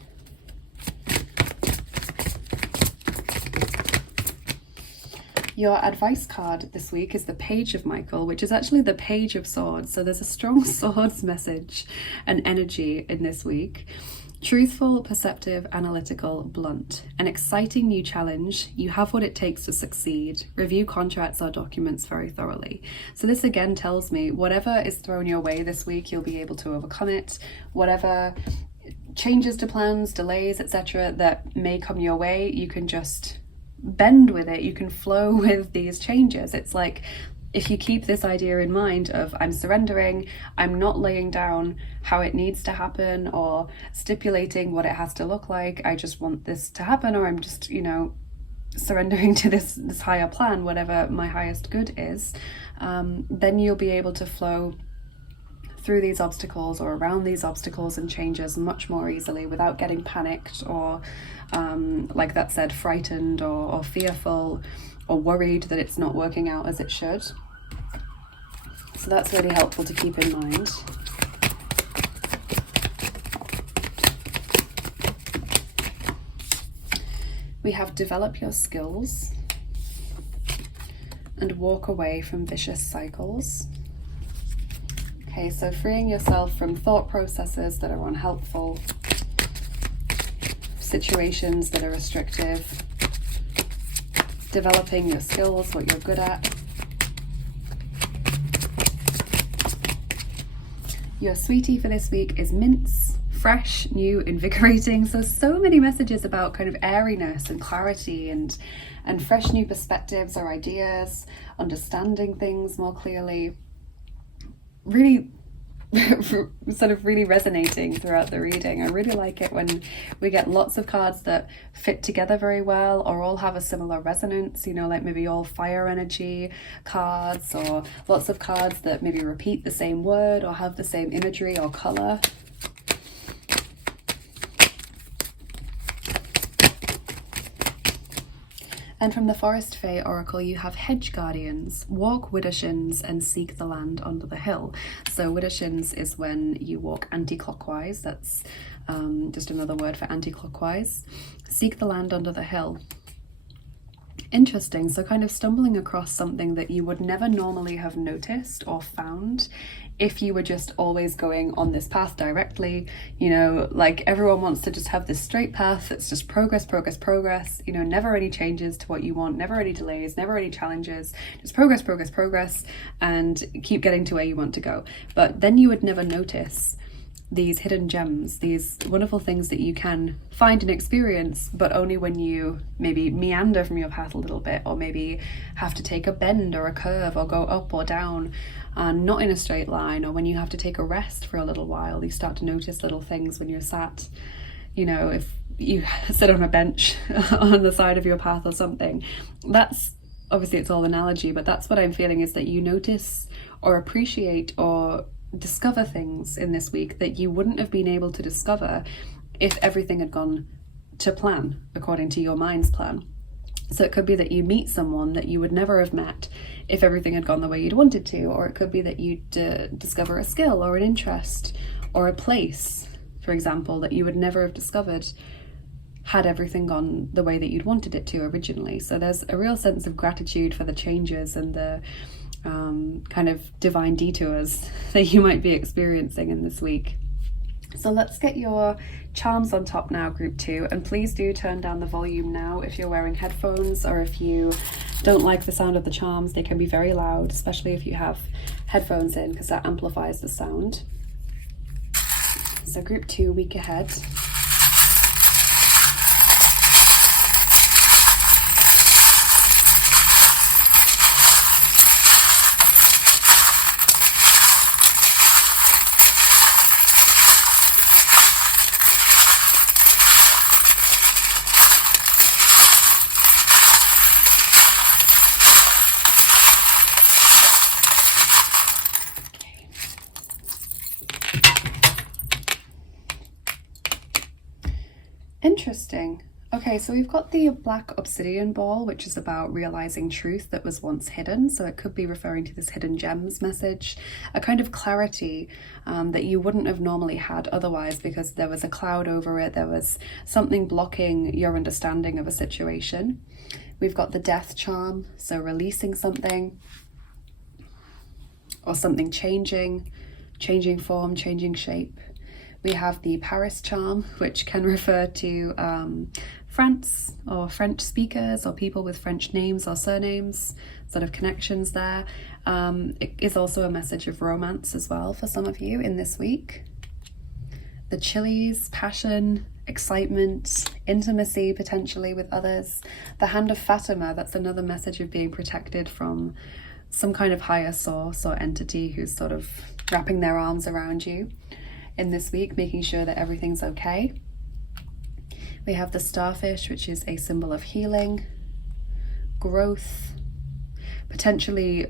Your advice card this week is the Page of Michael, which is actually the Page of Swords. So there's a strong swords message and energy in this week. Truthful, perceptive, analytical, blunt. An exciting new challenge. You have what it takes to succeed. Review contracts or documents very thoroughly. So this again tells me whatever is thrown your way this week, you'll be able to overcome it. Whatever changes to plans, delays, etc. that may come your way, you can just bend with it, you can flow with these changes. It's like, if you keep this idea in mind of I'm surrendering, I'm not laying down how it needs to happen or stipulating what it has to look like, I just want this to happen, or I'm just, you know, surrendering to this higher plan, whatever my highest good is, then you'll be able to flow through these obstacles or around these obstacles and changes much more easily without getting panicked or like that said, frightened or fearful or worried that it's not working out as it should. So that's really helpful to keep in mind. We have develop your skills and walk away from vicious cycles. Okay, so freeing yourself from thought processes that are unhelpful, situations that are restrictive, developing your skills, what you're good at. Your sweetie for this week is mince, fresh, new, invigorating. So many messages about kind of airiness and clarity and fresh new perspectives or ideas, understanding things more clearly. Really sort of really resonating throughout the reading. I really like it when we get lots of cards that fit together very well or all have a similar resonance, you know, like maybe all fire energy cards, or lots of cards that maybe repeat the same word or have the same imagery or color. And from the Forest Fae Oracle, you have Hedge Guardians, walk widdershins and seek the land under the hill. So widdershins is when you walk anti-clockwise. That's just another word for anti-clockwise. Seek the land under the hill. Interesting. So kind of stumbling across something that you would never normally have noticed or found if you were just always going on this path directly. You know, like everyone wants to just have this straight path that's just progress, progress, progress, you know, never any changes to what you want, never any delays, never any challenges, just progress, progress, progress, and keep getting to where you want to go. But then you would never notice these hidden gems, these wonderful things that you can find and experience, but only when you maybe meander from your path a little bit, or maybe have to take a bend or a curve or go up or down, not in a straight line, or when you have to take a rest for a little while. You start to notice little things when you're sat, you know, if you sit on a bench on the side of your path or something. That's obviously, it's all analogy, but that's what I'm feeling, is that you notice or appreciate or discover things in this week that you wouldn't have been able to discover if everything had gone to plan, according to your mind's plan. So it could be that you meet someone that you would never have met if everything had gone the way you'd wanted to, or it could be that you discover a skill or an interest or a place, for example, that you would never have discovered had everything gone the way that you'd wanted it to originally. So there's a real sense of gratitude for the changes and the kind of divine detours that you might be experiencing in this week. So let's get your charms on top now, group 2, and please do turn down the volume now if you're wearing headphones, or if you don't like the sound of the charms. They can be very loud, especially if you have headphones in, because that amplifies the sound. So group 2, week ahead. Interesting. Okay, so we've got the black obsidian ball, which is about realizing truth that was once hidden. So it could be referring to this hidden gems message, a kind of clarity that you wouldn't have normally had otherwise, because there was a cloud over it. There was something blocking your understanding of a situation. We've got the death charm, so releasing something or something changing form, changing shape. We have the Paris charm, which can refer to France or French speakers or people with French names or surnames, sort of connections there. It is also a message of romance as well for some of you in this week. The chilies, passion, excitement, intimacy potentially with others. The Hand of Fatima, that's another message of being protected from some kind of higher source or entity who's sort of wrapping their arms around you in this week, making sure that everything's okay. We have the Starfish, which is a symbol of healing, growth, potentially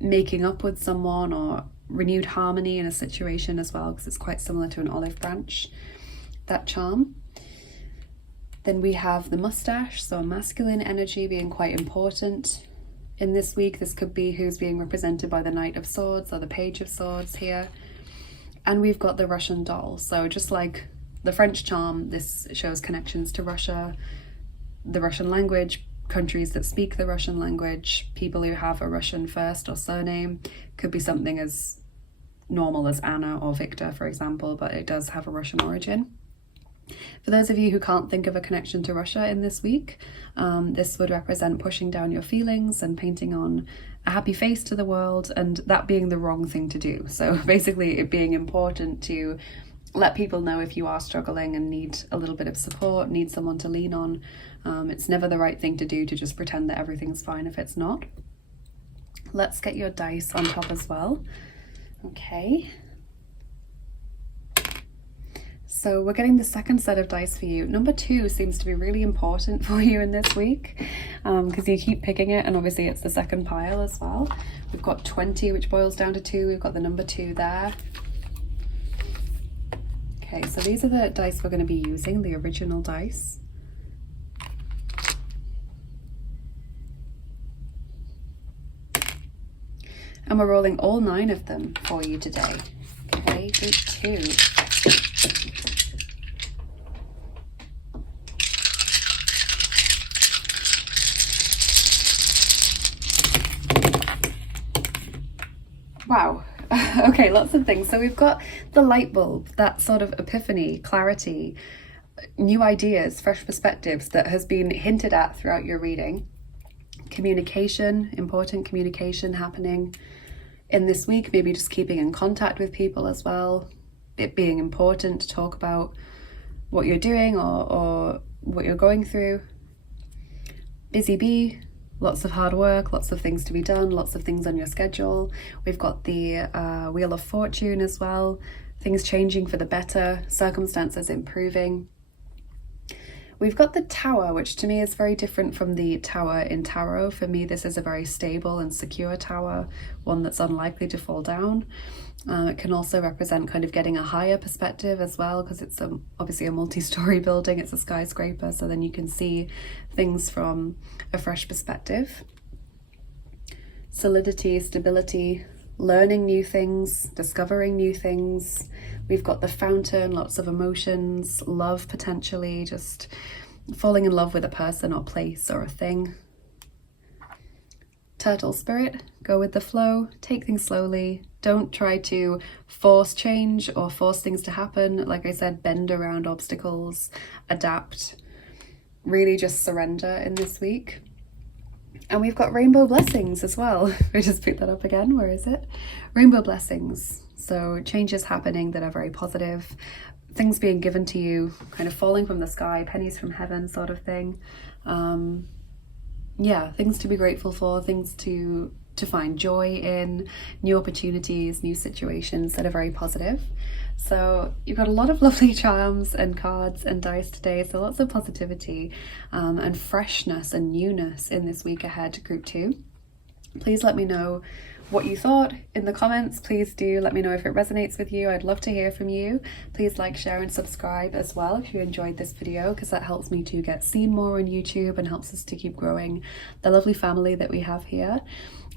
making up with someone or renewed harmony in a situation as well, because it's quite similar to an olive branch, that charm. Then we have the mustache, so masculine energy being quite important in this week. This could be who's being represented by the Knight of Swords or the Page of Swords here. And we've got the Russian doll. So just like the French charm, this shows connections to Russia, the Russian language, countries that speak the Russian language, people who have a Russian first or surname. Could be something as normal as Anna or Victor, for example, but it does have a Russian origin. For those of you who can't think of a connection to Russia in this week, this would represent pushing down your feelings and painting on a happy face to the world, and that being the wrong thing to do. So basically it being important to let people know if you are struggling and need a little bit of support, need someone to lean on. It's never the right thing to do to just pretend that everything's fine if it's not. Let's get your dice on top as well. Okay. So we're getting the second set of dice for you. Number 2 seems to be really important for you in this week, because you keep picking it, and obviously it's the second pile as well. We've got 20, which boils down to 2. We've got the number 2 there. Okay, so these are the dice we're going to be using, the original dice. And we're rolling all 9 of them for you today. Okay, group 2. Wow. Okay, lots of things. So we've got the light bulb, that sort of epiphany, clarity, new ideas, fresh perspectives that has been hinted at throughout your reading. Communication, important communication happening in this week, maybe just keeping in contact with people as well. It being important to talk about what you're doing or what you're going through. Busy bee. Lots of hard work, lots of things to be done, lots of things on your schedule. We've got the Wheel of Fortune as well. Things changing for the better, circumstances improving. We've got the Tower, which to me is very different from the Tower in Tarot. For me, this is a very stable and secure tower, one that's unlikely to fall down. It can also represent kind of getting a higher perspective as well, because it's obviously a multi-story building, it's a skyscraper, so then you can see things from a fresh perspective. Solidity, stability, learning new things, discovering new things. We've got the Fountain, lots of emotions, love potentially, just falling in love with a person or place or a thing. Turtle Spirit, go with the flow, take things slowly. Don't try to force change or force things to happen. Like I said, bend around obstacles, adapt. Really just surrender in this week. And we've got Rainbow Blessings as well. We just picked that up again. Where is it? Rainbow Blessings. So changes happening that are very positive. Things being given to you, kind of falling from the sky, pennies from heaven sort of thing. Yeah, things to be grateful for, things to find joy in, new opportunities, new situations that are very positive. So you've got a lot of lovely charms and cards and dice today, so lots of positivity and freshness and newness in this week ahead, group 2. Please let me know what you thought in the comments. Please do let me know if it resonates with you. I'd love to hear from you. Please like, share and subscribe as well if you enjoyed this video, because that helps me to get seen more on YouTube and helps us to keep growing the lovely family that we have here.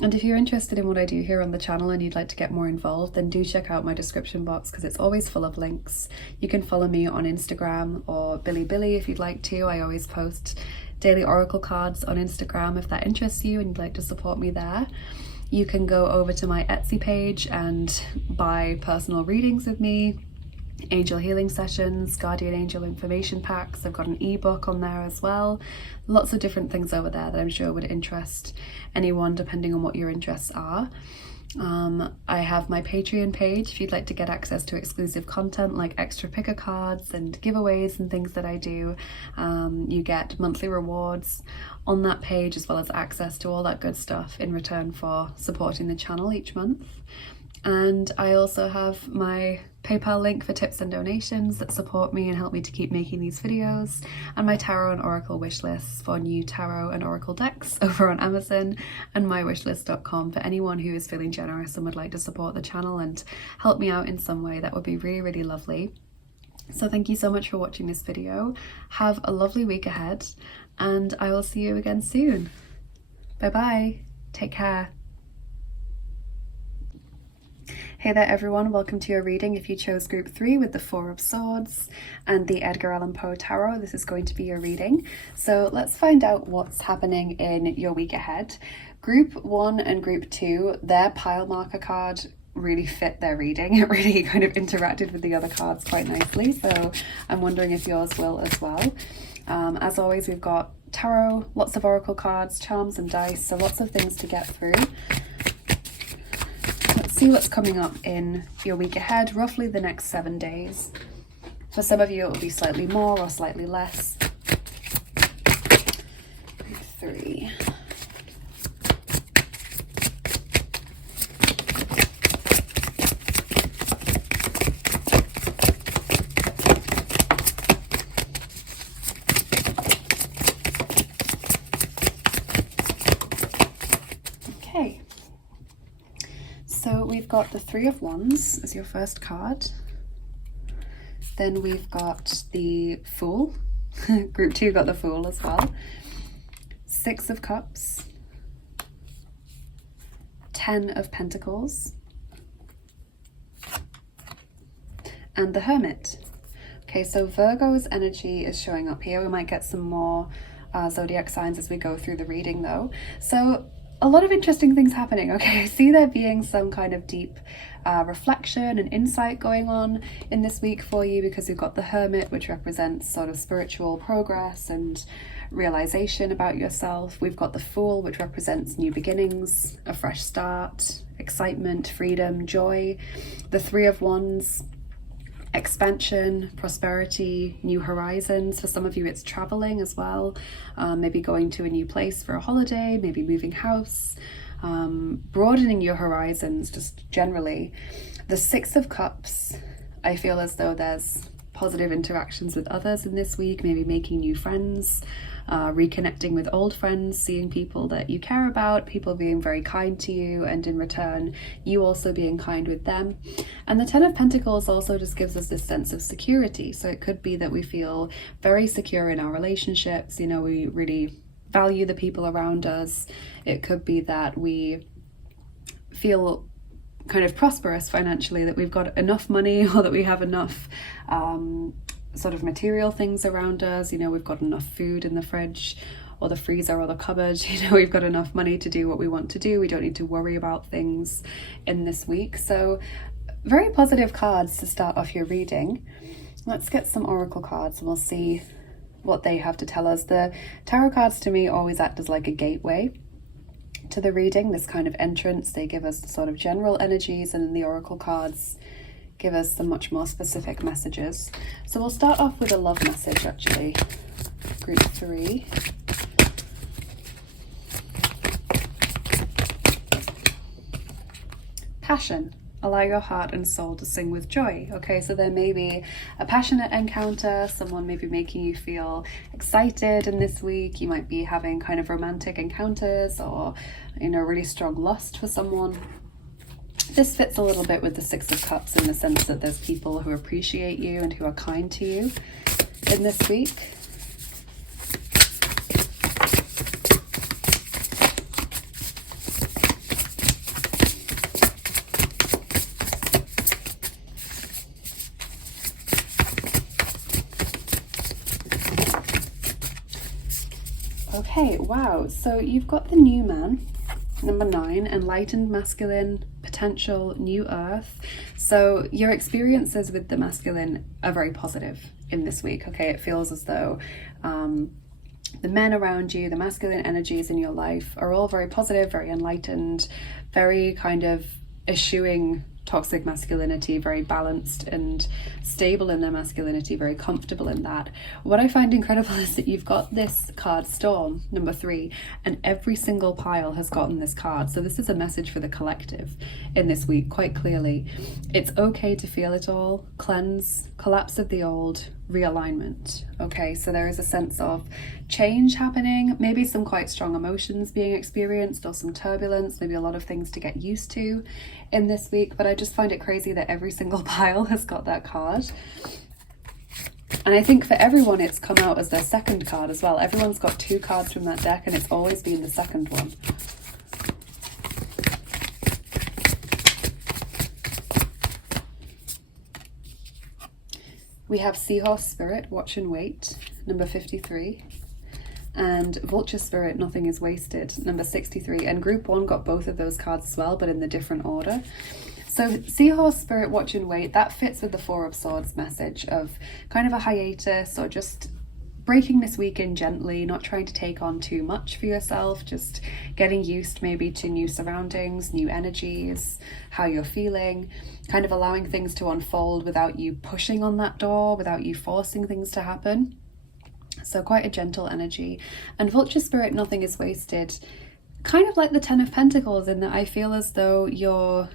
And if you're interested in what I do here on the channel and you'd like to get more involved, then do check out my description box, because it's always full of links. You can follow me on Instagram or Bilibili if you'd like to. I always post daily oracle cards on Instagram if that interests you and you'd like to support me there. You can go over to my Etsy page and buy personal readings with me, angel healing sessions, guardian angel information packs. I've got an ebook on there as well. Lots of different things over there that I'm sure would interest anyone depending on what your interests are. I have my Patreon page if you'd like to get access to exclusive content like extra picker cards and giveaways and things that I do. You get monthly rewards on that page, as well as access to all that good stuff in return for supporting the channel each month. And I also have my PayPal link for tips and donations that support me and help me to keep making these videos, and my tarot and oracle wish lists for new tarot and oracle decks over on Amazon, and mywishlist.com for anyone who is feeling generous and would like to support the channel and help me out in some way. That would be really, really lovely. So thank you so much for watching this video. Have a lovely week ahead, and I will see you again soon. Bye bye. Take care. Hey there everyone, welcome to your reading. If you chose group 3 with the 4 of Swords and the Edgar Allan Poe Tarot, this is going to be your reading. So let's find out what's happening in your week ahead. Group 1 and group 2, their pile marker card really fit their reading. It really kind of interacted with the other cards quite nicely, so I'm wondering if yours will as well. As always, we've got tarot, lots of oracle cards, charms and dice, so lots of things to get through. See what's coming up in your week ahead, roughly the next 7 days. For some of you it will be slightly more or slightly less. 3. Okay. So we've got the 3 of Wands as your first card. Then we've got the Fool. Group 2 got the Fool as well. 6 of Cups. 10 of Pentacles. And the Hermit. Okay, so Virgo's energy is showing up here. We might get some more zodiac signs as we go through the reading though. So a lot of interesting things happening, okay? I see there being some kind of deep reflection and insight going on in this week for you, because we've got the Hermit, which represents sort of spiritual progress and realization about yourself. We've got the Fool, which represents new beginnings, a fresh start, excitement, freedom, joy. The 3 of Wands, expansion, prosperity, new horizons. For some of you it's traveling as well, maybe going to a new place for a holiday, maybe moving house, broadening your horizons just generally. The 6 of Cups, I feel as though there's positive interactions with others in this week, maybe making new friends, reconnecting with old friends, seeing people that you care about, people being very kind to you, and in return you also being kind with them. And the 10 of Pentacles also just gives us this sense of security. So it could be that we feel very secure in our relationships, you know, we really value the people around us. It could be that we feel kind of prosperous financially, that we've got enough money, or that we have enough sort of material things around us. You know, we've got enough food in the fridge or the freezer or the cupboard. You know, we've got enough money to do what we want to do. We don't need to worry about things in this week. So very positive cards to start off your reading. Let's get some oracle cards and we'll see what they have to tell us. The tarot cards to me always act as like a gateway to the reading, this kind of entrance. They give us the sort of general energies, and then the oracle cards give us some much more specific messages. So we'll start off with a love message, actually. Group 3. Passion. Allow your heart and soul to sing with joy. Okay, so there may be a passionate encounter, someone may be making you feel excited in this week. You might be having kind of romantic encounters, or, you know, really strong lust for someone. This fits a little bit with the 6 of Cups in the sense that there's people who appreciate you and who are kind to you in this week. Okay, wow, so you've got the New Man, number 9, enlightened masculine, potential, new earth. So your experiences with the masculine are very positive in this week, okay? It feels as though the men around you, the masculine energies in your life are all very positive, very enlightened, very kind of eschewing toxic masculinity, very balanced and stable in their masculinity, very comfortable in that. What I find incredible is that you've got this card Storm, number 3, and every single pile has gotten this card. So this is a message for the collective in this week, quite clearly. It's okay to feel it all, cleanse, collapse of the old, realignment. Okay, so there is a sense of change happening, maybe some quite strong emotions being experienced, or some turbulence, maybe a lot of things to get used to in this week. But I just find it crazy that every single pile has got that card. And I think for everyone it's come out as their second card as well. Everyone's got 2 cards from that deck, and it's always been the second one. We have Seahorse Spirit, Watch and Wait, number 53. And Vulture Spirit, Nothing is Wasted, number 63. And Group 1 got both of those cards as well, but in the different order. So Seahorse Spirit, Watch and Wait, that fits with the Four of Swords message of kind of a hiatus, or just breaking this week in gently, not trying to take on too much for yourself, just getting used maybe to new surroundings, new energies, how you're feeling, kind of allowing things to unfold without you pushing on that door, without you forcing things to happen. So quite a gentle energy. And Vulture Spirit, Nothing is Wasted, kind of like the 10 of Pentacles, in that I feel as though you're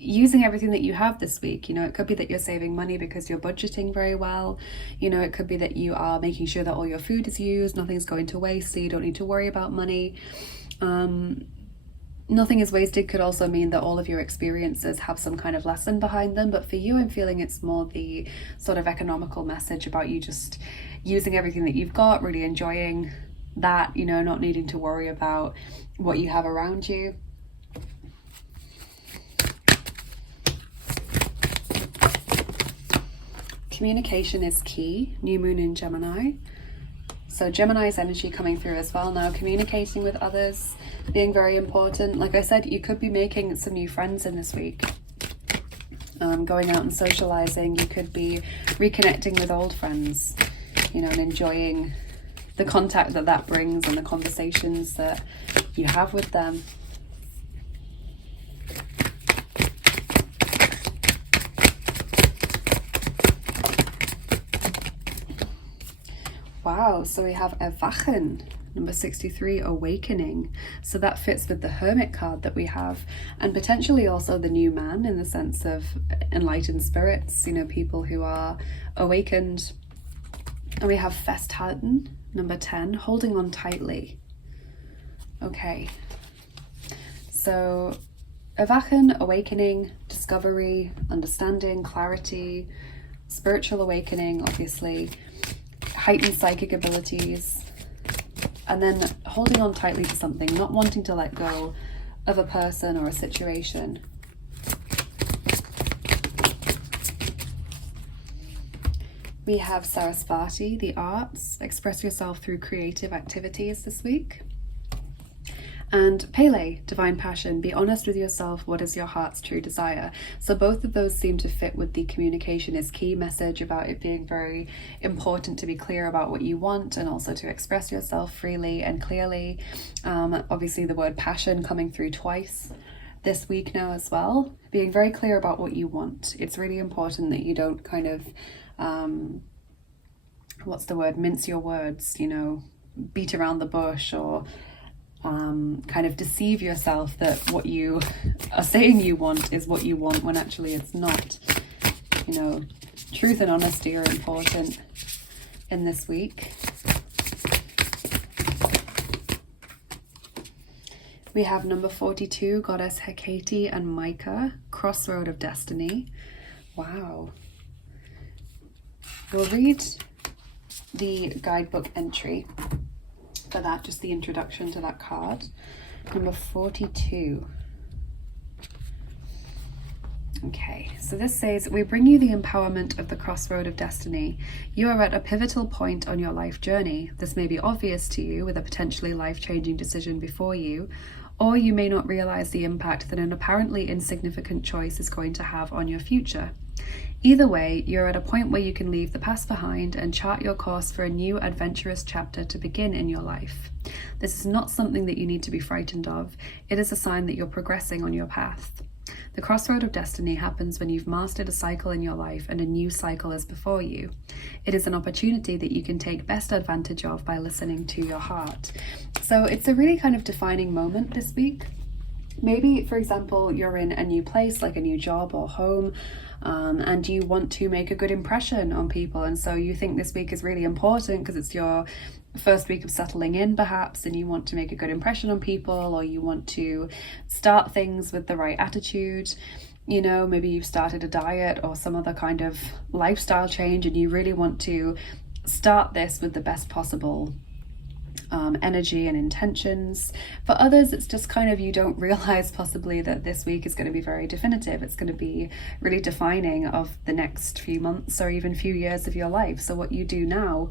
using everything that you have this week. You know, it could be that you're saving money because you're budgeting very well. You know, it could be that you are making sure that all your food is used, nothing's going to waste, so you don't need to worry about money. Nothing is wasted could also mean that all of your experiences have some kind of lesson behind them, but for you, I'm feeling it's more the sort of economical message about you just using everything that you've got, really enjoying that, you know, not needing to worry about what you have around you. Communication is key, new moon in Gemini. So Gemini's energy coming through as well now, communicating with others, being very important. Like I said, you could be making some new friends in this week. Going out and socializing, you could be reconnecting with old friends, you know, and enjoying the contact that that brings and the conversations that you have with them. Wow, so we have Erwachen, number 63, Awakening. So that fits with the Hermit card that we have, and potentially also the new man, in the sense of enlightened spirits, you know, people who are awakened. And we have Festhalten, number 10, Holding on Tightly. Okay, so Erwachen, awakening, discovery, understanding, clarity, spiritual awakening, obviously, heightened psychic abilities, and then holding on tightly to something, not wanting to let go of a person or a situation. We have Sarasvati, the arts, express yourself through creative activities this week. And Pele, divine passion, be honest with yourself, what is your heart's true desire? So both of those seem to fit with the communication is key message about it being very important to be clear about what you want, and also to express yourself freely and clearly. Obviously the word passion coming through twice this week now as well, being very clear about what you want. It's really important that you don't kind of, mince your words, you know, beat around the bush, or kind of deceive yourself that what you are saying you want is what you want, when actually it's not. You know, truth and honesty are important in this week. We have number 42, Goddess Hecate and Micah, Crossroad of Destiny. Wow. We'll read the guidebook entry for that, just the introduction to that card. Number 42. Okay, so this says, we bring you the empowerment of the crossroad of destiny. You are at a pivotal point on your life journey. This may be obvious to you, with a potentially life-changing decision before you, or you may not realize the impact that an apparently insignificant choice is going to have on your future. Either way, you're at a point where you can leave the past behind and chart your course for a new adventurous chapter to begin in your life. This is not something that you need to be frightened of. It is a sign that you're progressing on your path. The crossroad of destiny happens when you've mastered a cycle in your life and a new cycle is before you. It is an opportunity that you can take best advantage of by listening to your heart. So it's a really kind of defining moment this week. Maybe, for example, you're in a new place, like a new job or home, and you want to make a good impression on people. And so you think this week is really important because it's your first week of settling in perhaps, and you want to make a good impression on people, or you want to start things with the right attitude. You know, maybe you've started a diet or some other kind of lifestyle change and you really want to start this with the best possible energy and intentions. For others, it's just kind of, you don't realize possibly that this week is going to be very definitive. It's going to be really defining of the next few months or even few years of your life. So what you do now,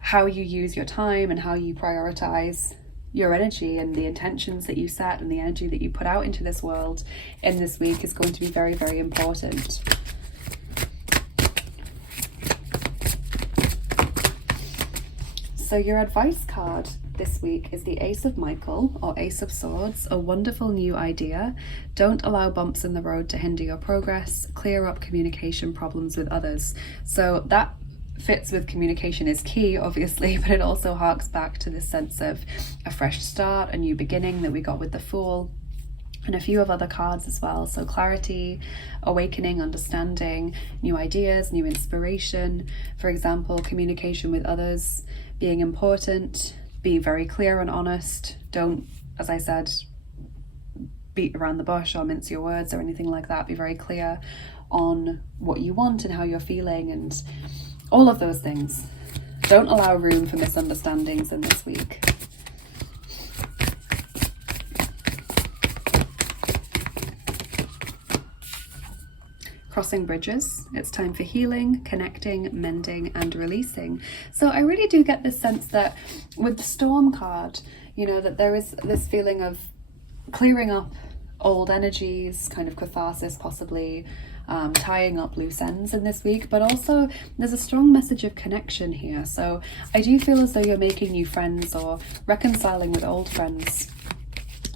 how you use your time and how you prioritize your energy and the intentions that you set and the energy that you put out into this world in this week is going to be very, very important. So your advice card this week is the Ace of Michael, or Ace of Swords, a wonderful new idea. Don't allow bumps in the road to hinder your progress. Clear up communication problems with others. So that fits with communication is key, obviously, but it also harks back to this sense of a fresh start, a new beginning that we got with the Fool, and a few of other cards as well. So clarity, awakening, understanding, new ideas, new inspiration. For example, communication with others being important. Be very clear and honest. Don't, as I said, beat around the bush or mince your words or anything like that. Be very clear on what you want and how you're feeling and all of those things. Don't allow room for misunderstandings in this week. Crossing bridges. It's time for healing, connecting, mending, and releasing. So I really do get this sense that with the Storm card, you know, that there is this feeling of clearing up old energies, kind of catharsis possibly, tying up loose ends in this week, but also there's a strong message of connection here. So I do feel as though you're making new friends or reconciling with old friends,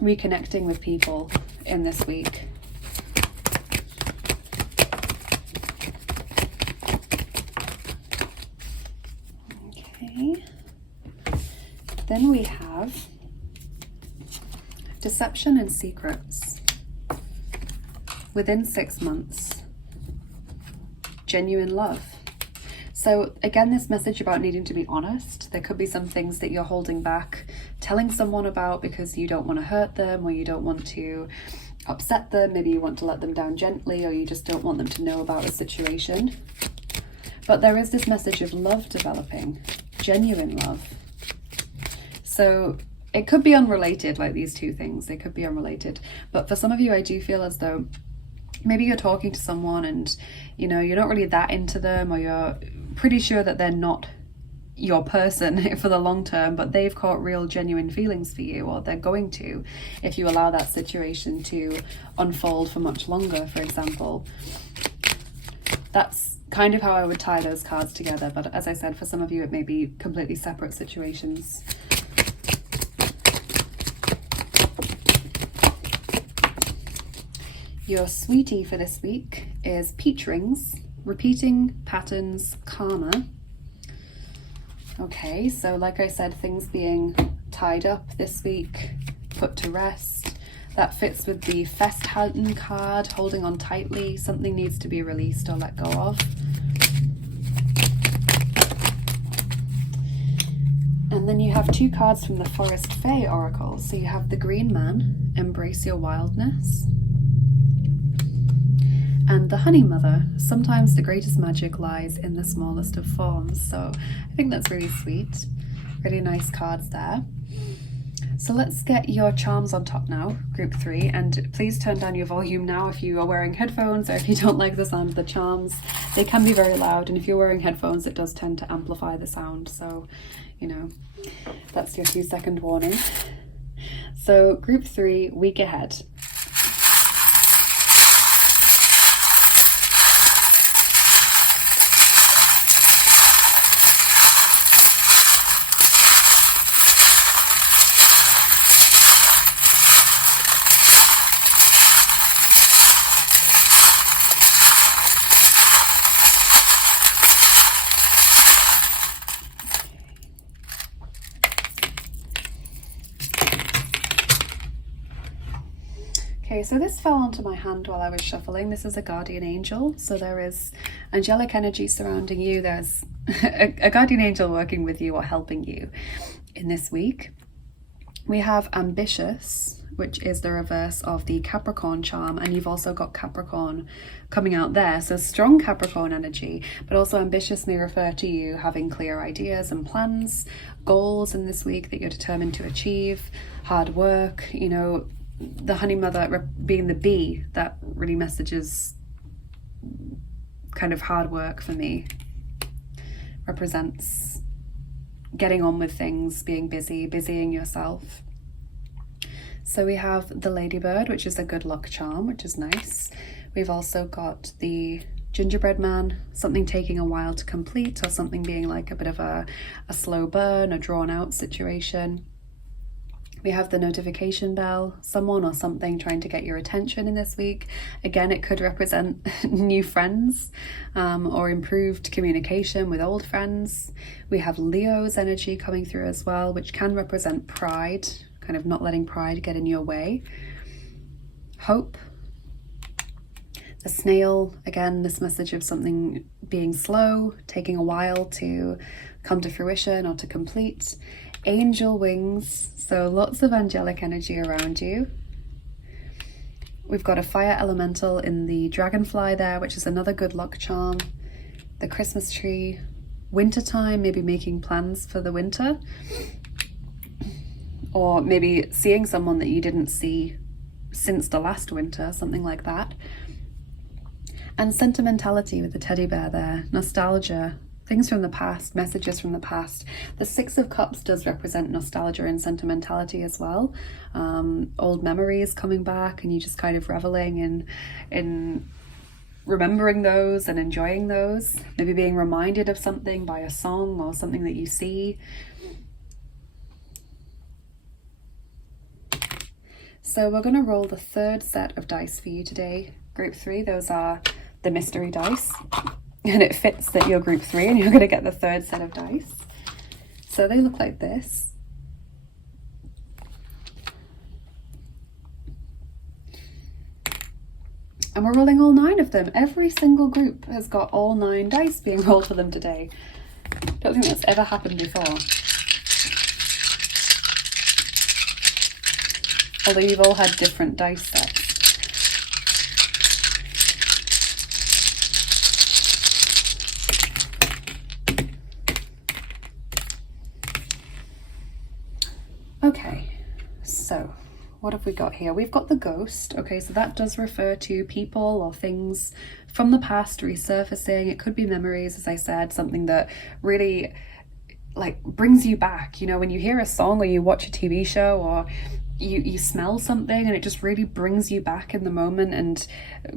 reconnecting with people in this week. Okay. Then we have deception and secrets. Within 6 months. Genuine love. So again, this message about needing to be honest. There could be some things that you're holding back telling someone about because you don't want to hurt them or you don't want to upset them. Maybe you want to let them down gently, or you just don't want them to know about a situation. But there is this message of love developing, genuine love. So it could be unrelated, like these two things, they could be unrelated. But for some of you, I do feel as though maybe you're talking to someone and, you know, you're not really that into them, or you're pretty sure that they're not your person for the long term, but they've caught real genuine feelings for you, or they're going to, if you allow that situation to unfold for much longer, for example. That's kind of how I would tie those cards together, but as I said, for some of you it may be completely separate situations. Your sweetie for this week is peach rings, repeating patterns, karma. Okay, so like I said, things being tied up this week, put to rest. That fits with the festhalten card, holding on tightly. Something needs to be released or let go of. And then you have 2 cards from the Forest Fae Oracle. So you have the Green Man, embrace your wildness. And the Honey Mother, sometimes the greatest magic lies in the smallest of forms. So I think that's really sweet. Really nice cards there. So let's get your charms on top now, group 3, and please turn down your volume now if you are wearing headphones, or if you don't like the sound of the charms. They can be very loud, and if you're wearing headphones, it does tend to amplify the sound. So, you know, that's your 2-second warning. So group 3, week ahead. Okay, so this fell onto my hand while I was shuffling. This is a guardian angel. So there is angelic energy surrounding you. There's a guardian angel working with you or helping you in this week. We have ambitious, which is the reverse of the Capricorn charm, and you've also got Capricorn coming out there. So strong Capricorn energy, but also ambitious may refer to you having clear ideas and plans, goals in this week that you're determined to achieve, hard work, you know, the honey mother being the bee, that really messages kind of hard work for me, represents getting on with things, being busy, busying yourself. So we have the ladybird, which is a good luck charm, which is nice. We've also got the gingerbread man, something taking a while to complete, or something being like a bit of a slow burn, a drawn out situation. We have the notification bell, someone or something trying to get your attention in this week. Again, it could represent new friends or improved communication with old friends. We have Leo's energy coming through as well, which can represent pride, kind of not letting pride get in your way. Hope. The snail, again, this message of something being slow, taking a while to come to fruition or to complete. Angel wings, so lots of angelic energy around you. We've got a fire elemental in the dragonfly there, which is another good luck charm. The Christmas tree, wintertime, maybe making plans for the winter, or maybe seeing someone that you didn't see since the last winter, something like that. And sentimentality with the teddy bear there, nostalgia, things from the past, messages from the past. The Six of Cups does represent nostalgia and sentimentality as well. Old memories coming back and you just kind of reveling in remembering those and enjoying those. Maybe being reminded of something by a song or something that you see. So we're going to roll the third set of dice for you today. Group 3, those are the mystery dice. And it fits that you're group 3 and you're going to get the third set of dice. So they look like this. And we're rolling all 9 of them. Every single group has got all 9 dice being rolled for them today. Don't think that's ever happened before. Although you've all had different dice sets. Okay, so what have we got here? We've got the ghost. Okay, so that does refer to people or things from the past resurfacing. It could be memories, as I said, something that really like brings you back. You know, when you hear a song or you watch a TV show or you smell something and it just really brings you back in the moment and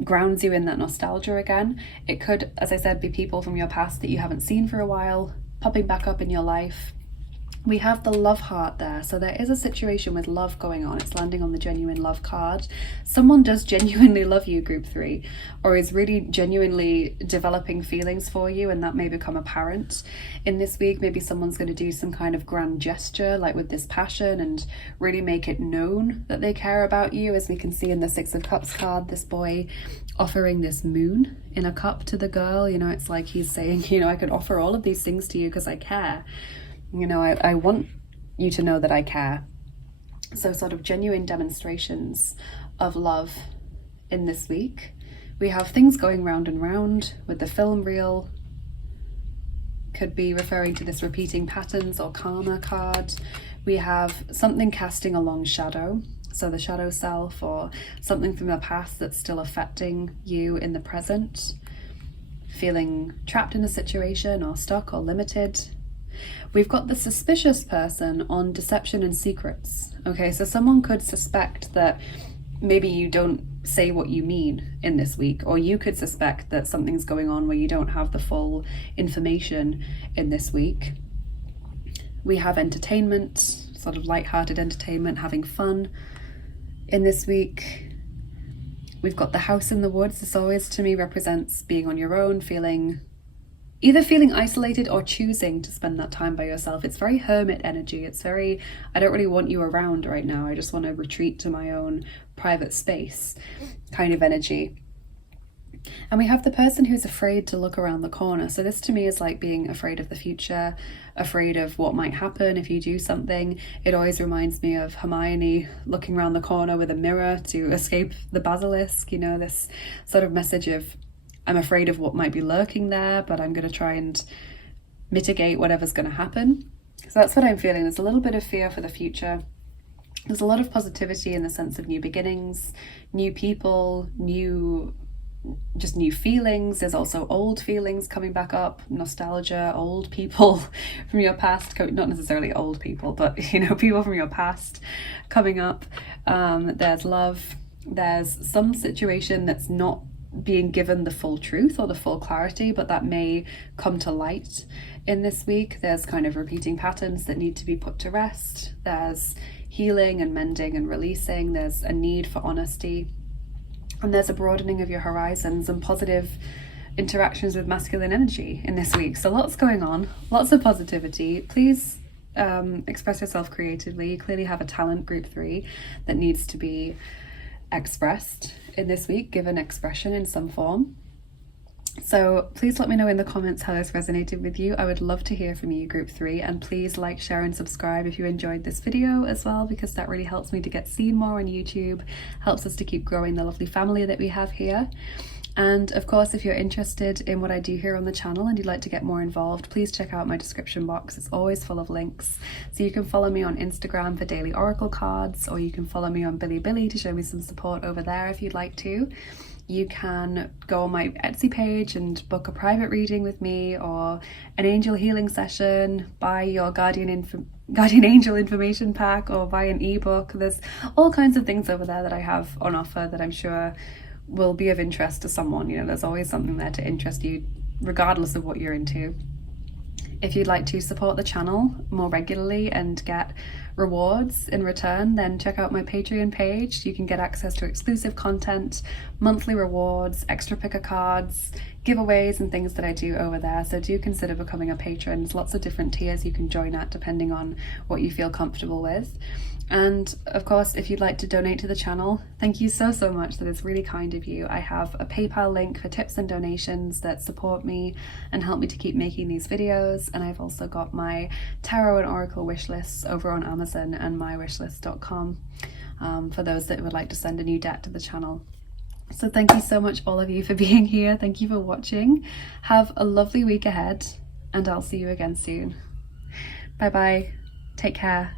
grounds you in that nostalgia again. It could, as I said, be people from your past that you haven't seen for a while, popping back up in your life. We have the love heart there, so there is a situation with love going on. It's landing on the genuine love card. Someone does genuinely love you, group 3, or is really genuinely developing feelings for you, and that may become apparent in this week. Maybe someone's going to do some kind of grand gesture, like with this passion, and really make it known that they care about you, as we can see in the Six of Cups card, this boy offering this moon in a cup to the girl. You know, it's like he's saying, you know, I could offer all of these things to you because I care. You know, I want you to know that I care. So sort of genuine demonstrations of love in this week. We have things going round and round with the film reel. Could be referring to this repeating patterns or karma card. We have something casting a long shadow. So the shadow self or something from the past that's still affecting you in the present. Feeling trapped in a situation or stuck or limited. We've got the suspicious person on deception and secrets. Okay, so someone could suspect that maybe you don't say what you mean in this week, or you could suspect that something's going on where you don't have the full information in this week. We have entertainment, sort of light-hearted entertainment, having fun in this week. We've got the house in the woods. This always to me represents being on your own, feeling either feeling isolated or choosing to spend that time by yourself. It's very hermit energy. It's very, I don't really want you around right now. I just want to retreat to my own private space kind of energy. And we have the person who's afraid to look around the corner. So this to me is like being afraid of the future, afraid of what might happen if you do something. It always reminds me of Hermione looking around the corner with a mirror to escape the basilisk, you know, this sort of message of, I'm afraid of what might be lurking there, but I'm going to try and mitigate whatever's going to happen. So that's what I'm feeling. There's a little bit of fear for the future. There's a lot of positivity in the sense of new beginnings, new people, new feelings. There's also old feelings coming back up, nostalgia, old people from your past, not necessarily old people, but you know, people from your past coming up. There's love. There's some situation that's not being given the full truth or the full clarity, but that may come to light in this week. There's kind of repeating patterns that need to be put to rest. There's healing and mending and releasing. There's a need for honesty. And there's a broadening of your horizons and positive interactions with masculine energy in this week. So lots going on, lots of positivity. Please express yourself creatively. You clearly have a talent, group 3, that needs to be expressed in this week, given expression in some form. So please let me know in the comments how this resonated with you. I would love to hear from you, group 3, and please like, share and subscribe if you enjoyed this video as well, because that really helps me to get seen more on YouTube, helps us to keep growing the lovely family that we have here. And of course, if you're interested in what I do here on the channel and you'd like to get more involved, please check out my description box. It's always full of links. So you can follow me on Instagram for daily oracle cards, or you can follow me on Bilibili to show me some support over there if you'd like to. You can go on my Etsy page and book a private reading with me, or an angel healing session, buy your guardian angel information pack, or buy an ebook. There's all kinds of things over there that I have on offer that I'm sure will be of interest to someone. You know, there's always something there to interest you regardless of what you're into. If you'd like to support the channel more regularly and get rewards in return, then check out my Patreon page. You can get access to exclusive content, monthly rewards, extra picker cards, giveaways and things that I do over there. So do consider becoming a patron. There's lots of different tiers you can join at depending on what you feel comfortable with. And of course, if you'd like to donate to the channel, thank you so much. That is really kind of you. I have a PayPal link for tips and donations that support me and help me to keep making these videos. And I've also got my tarot and oracle wish lists over on Amazon and mywishlist.com for those that would like to send a new deck to the channel. So thank you so much, all of you, for being here. Thank you for watching. Have a lovely week ahead, and I'll see you again soon. Bye bye. Take care.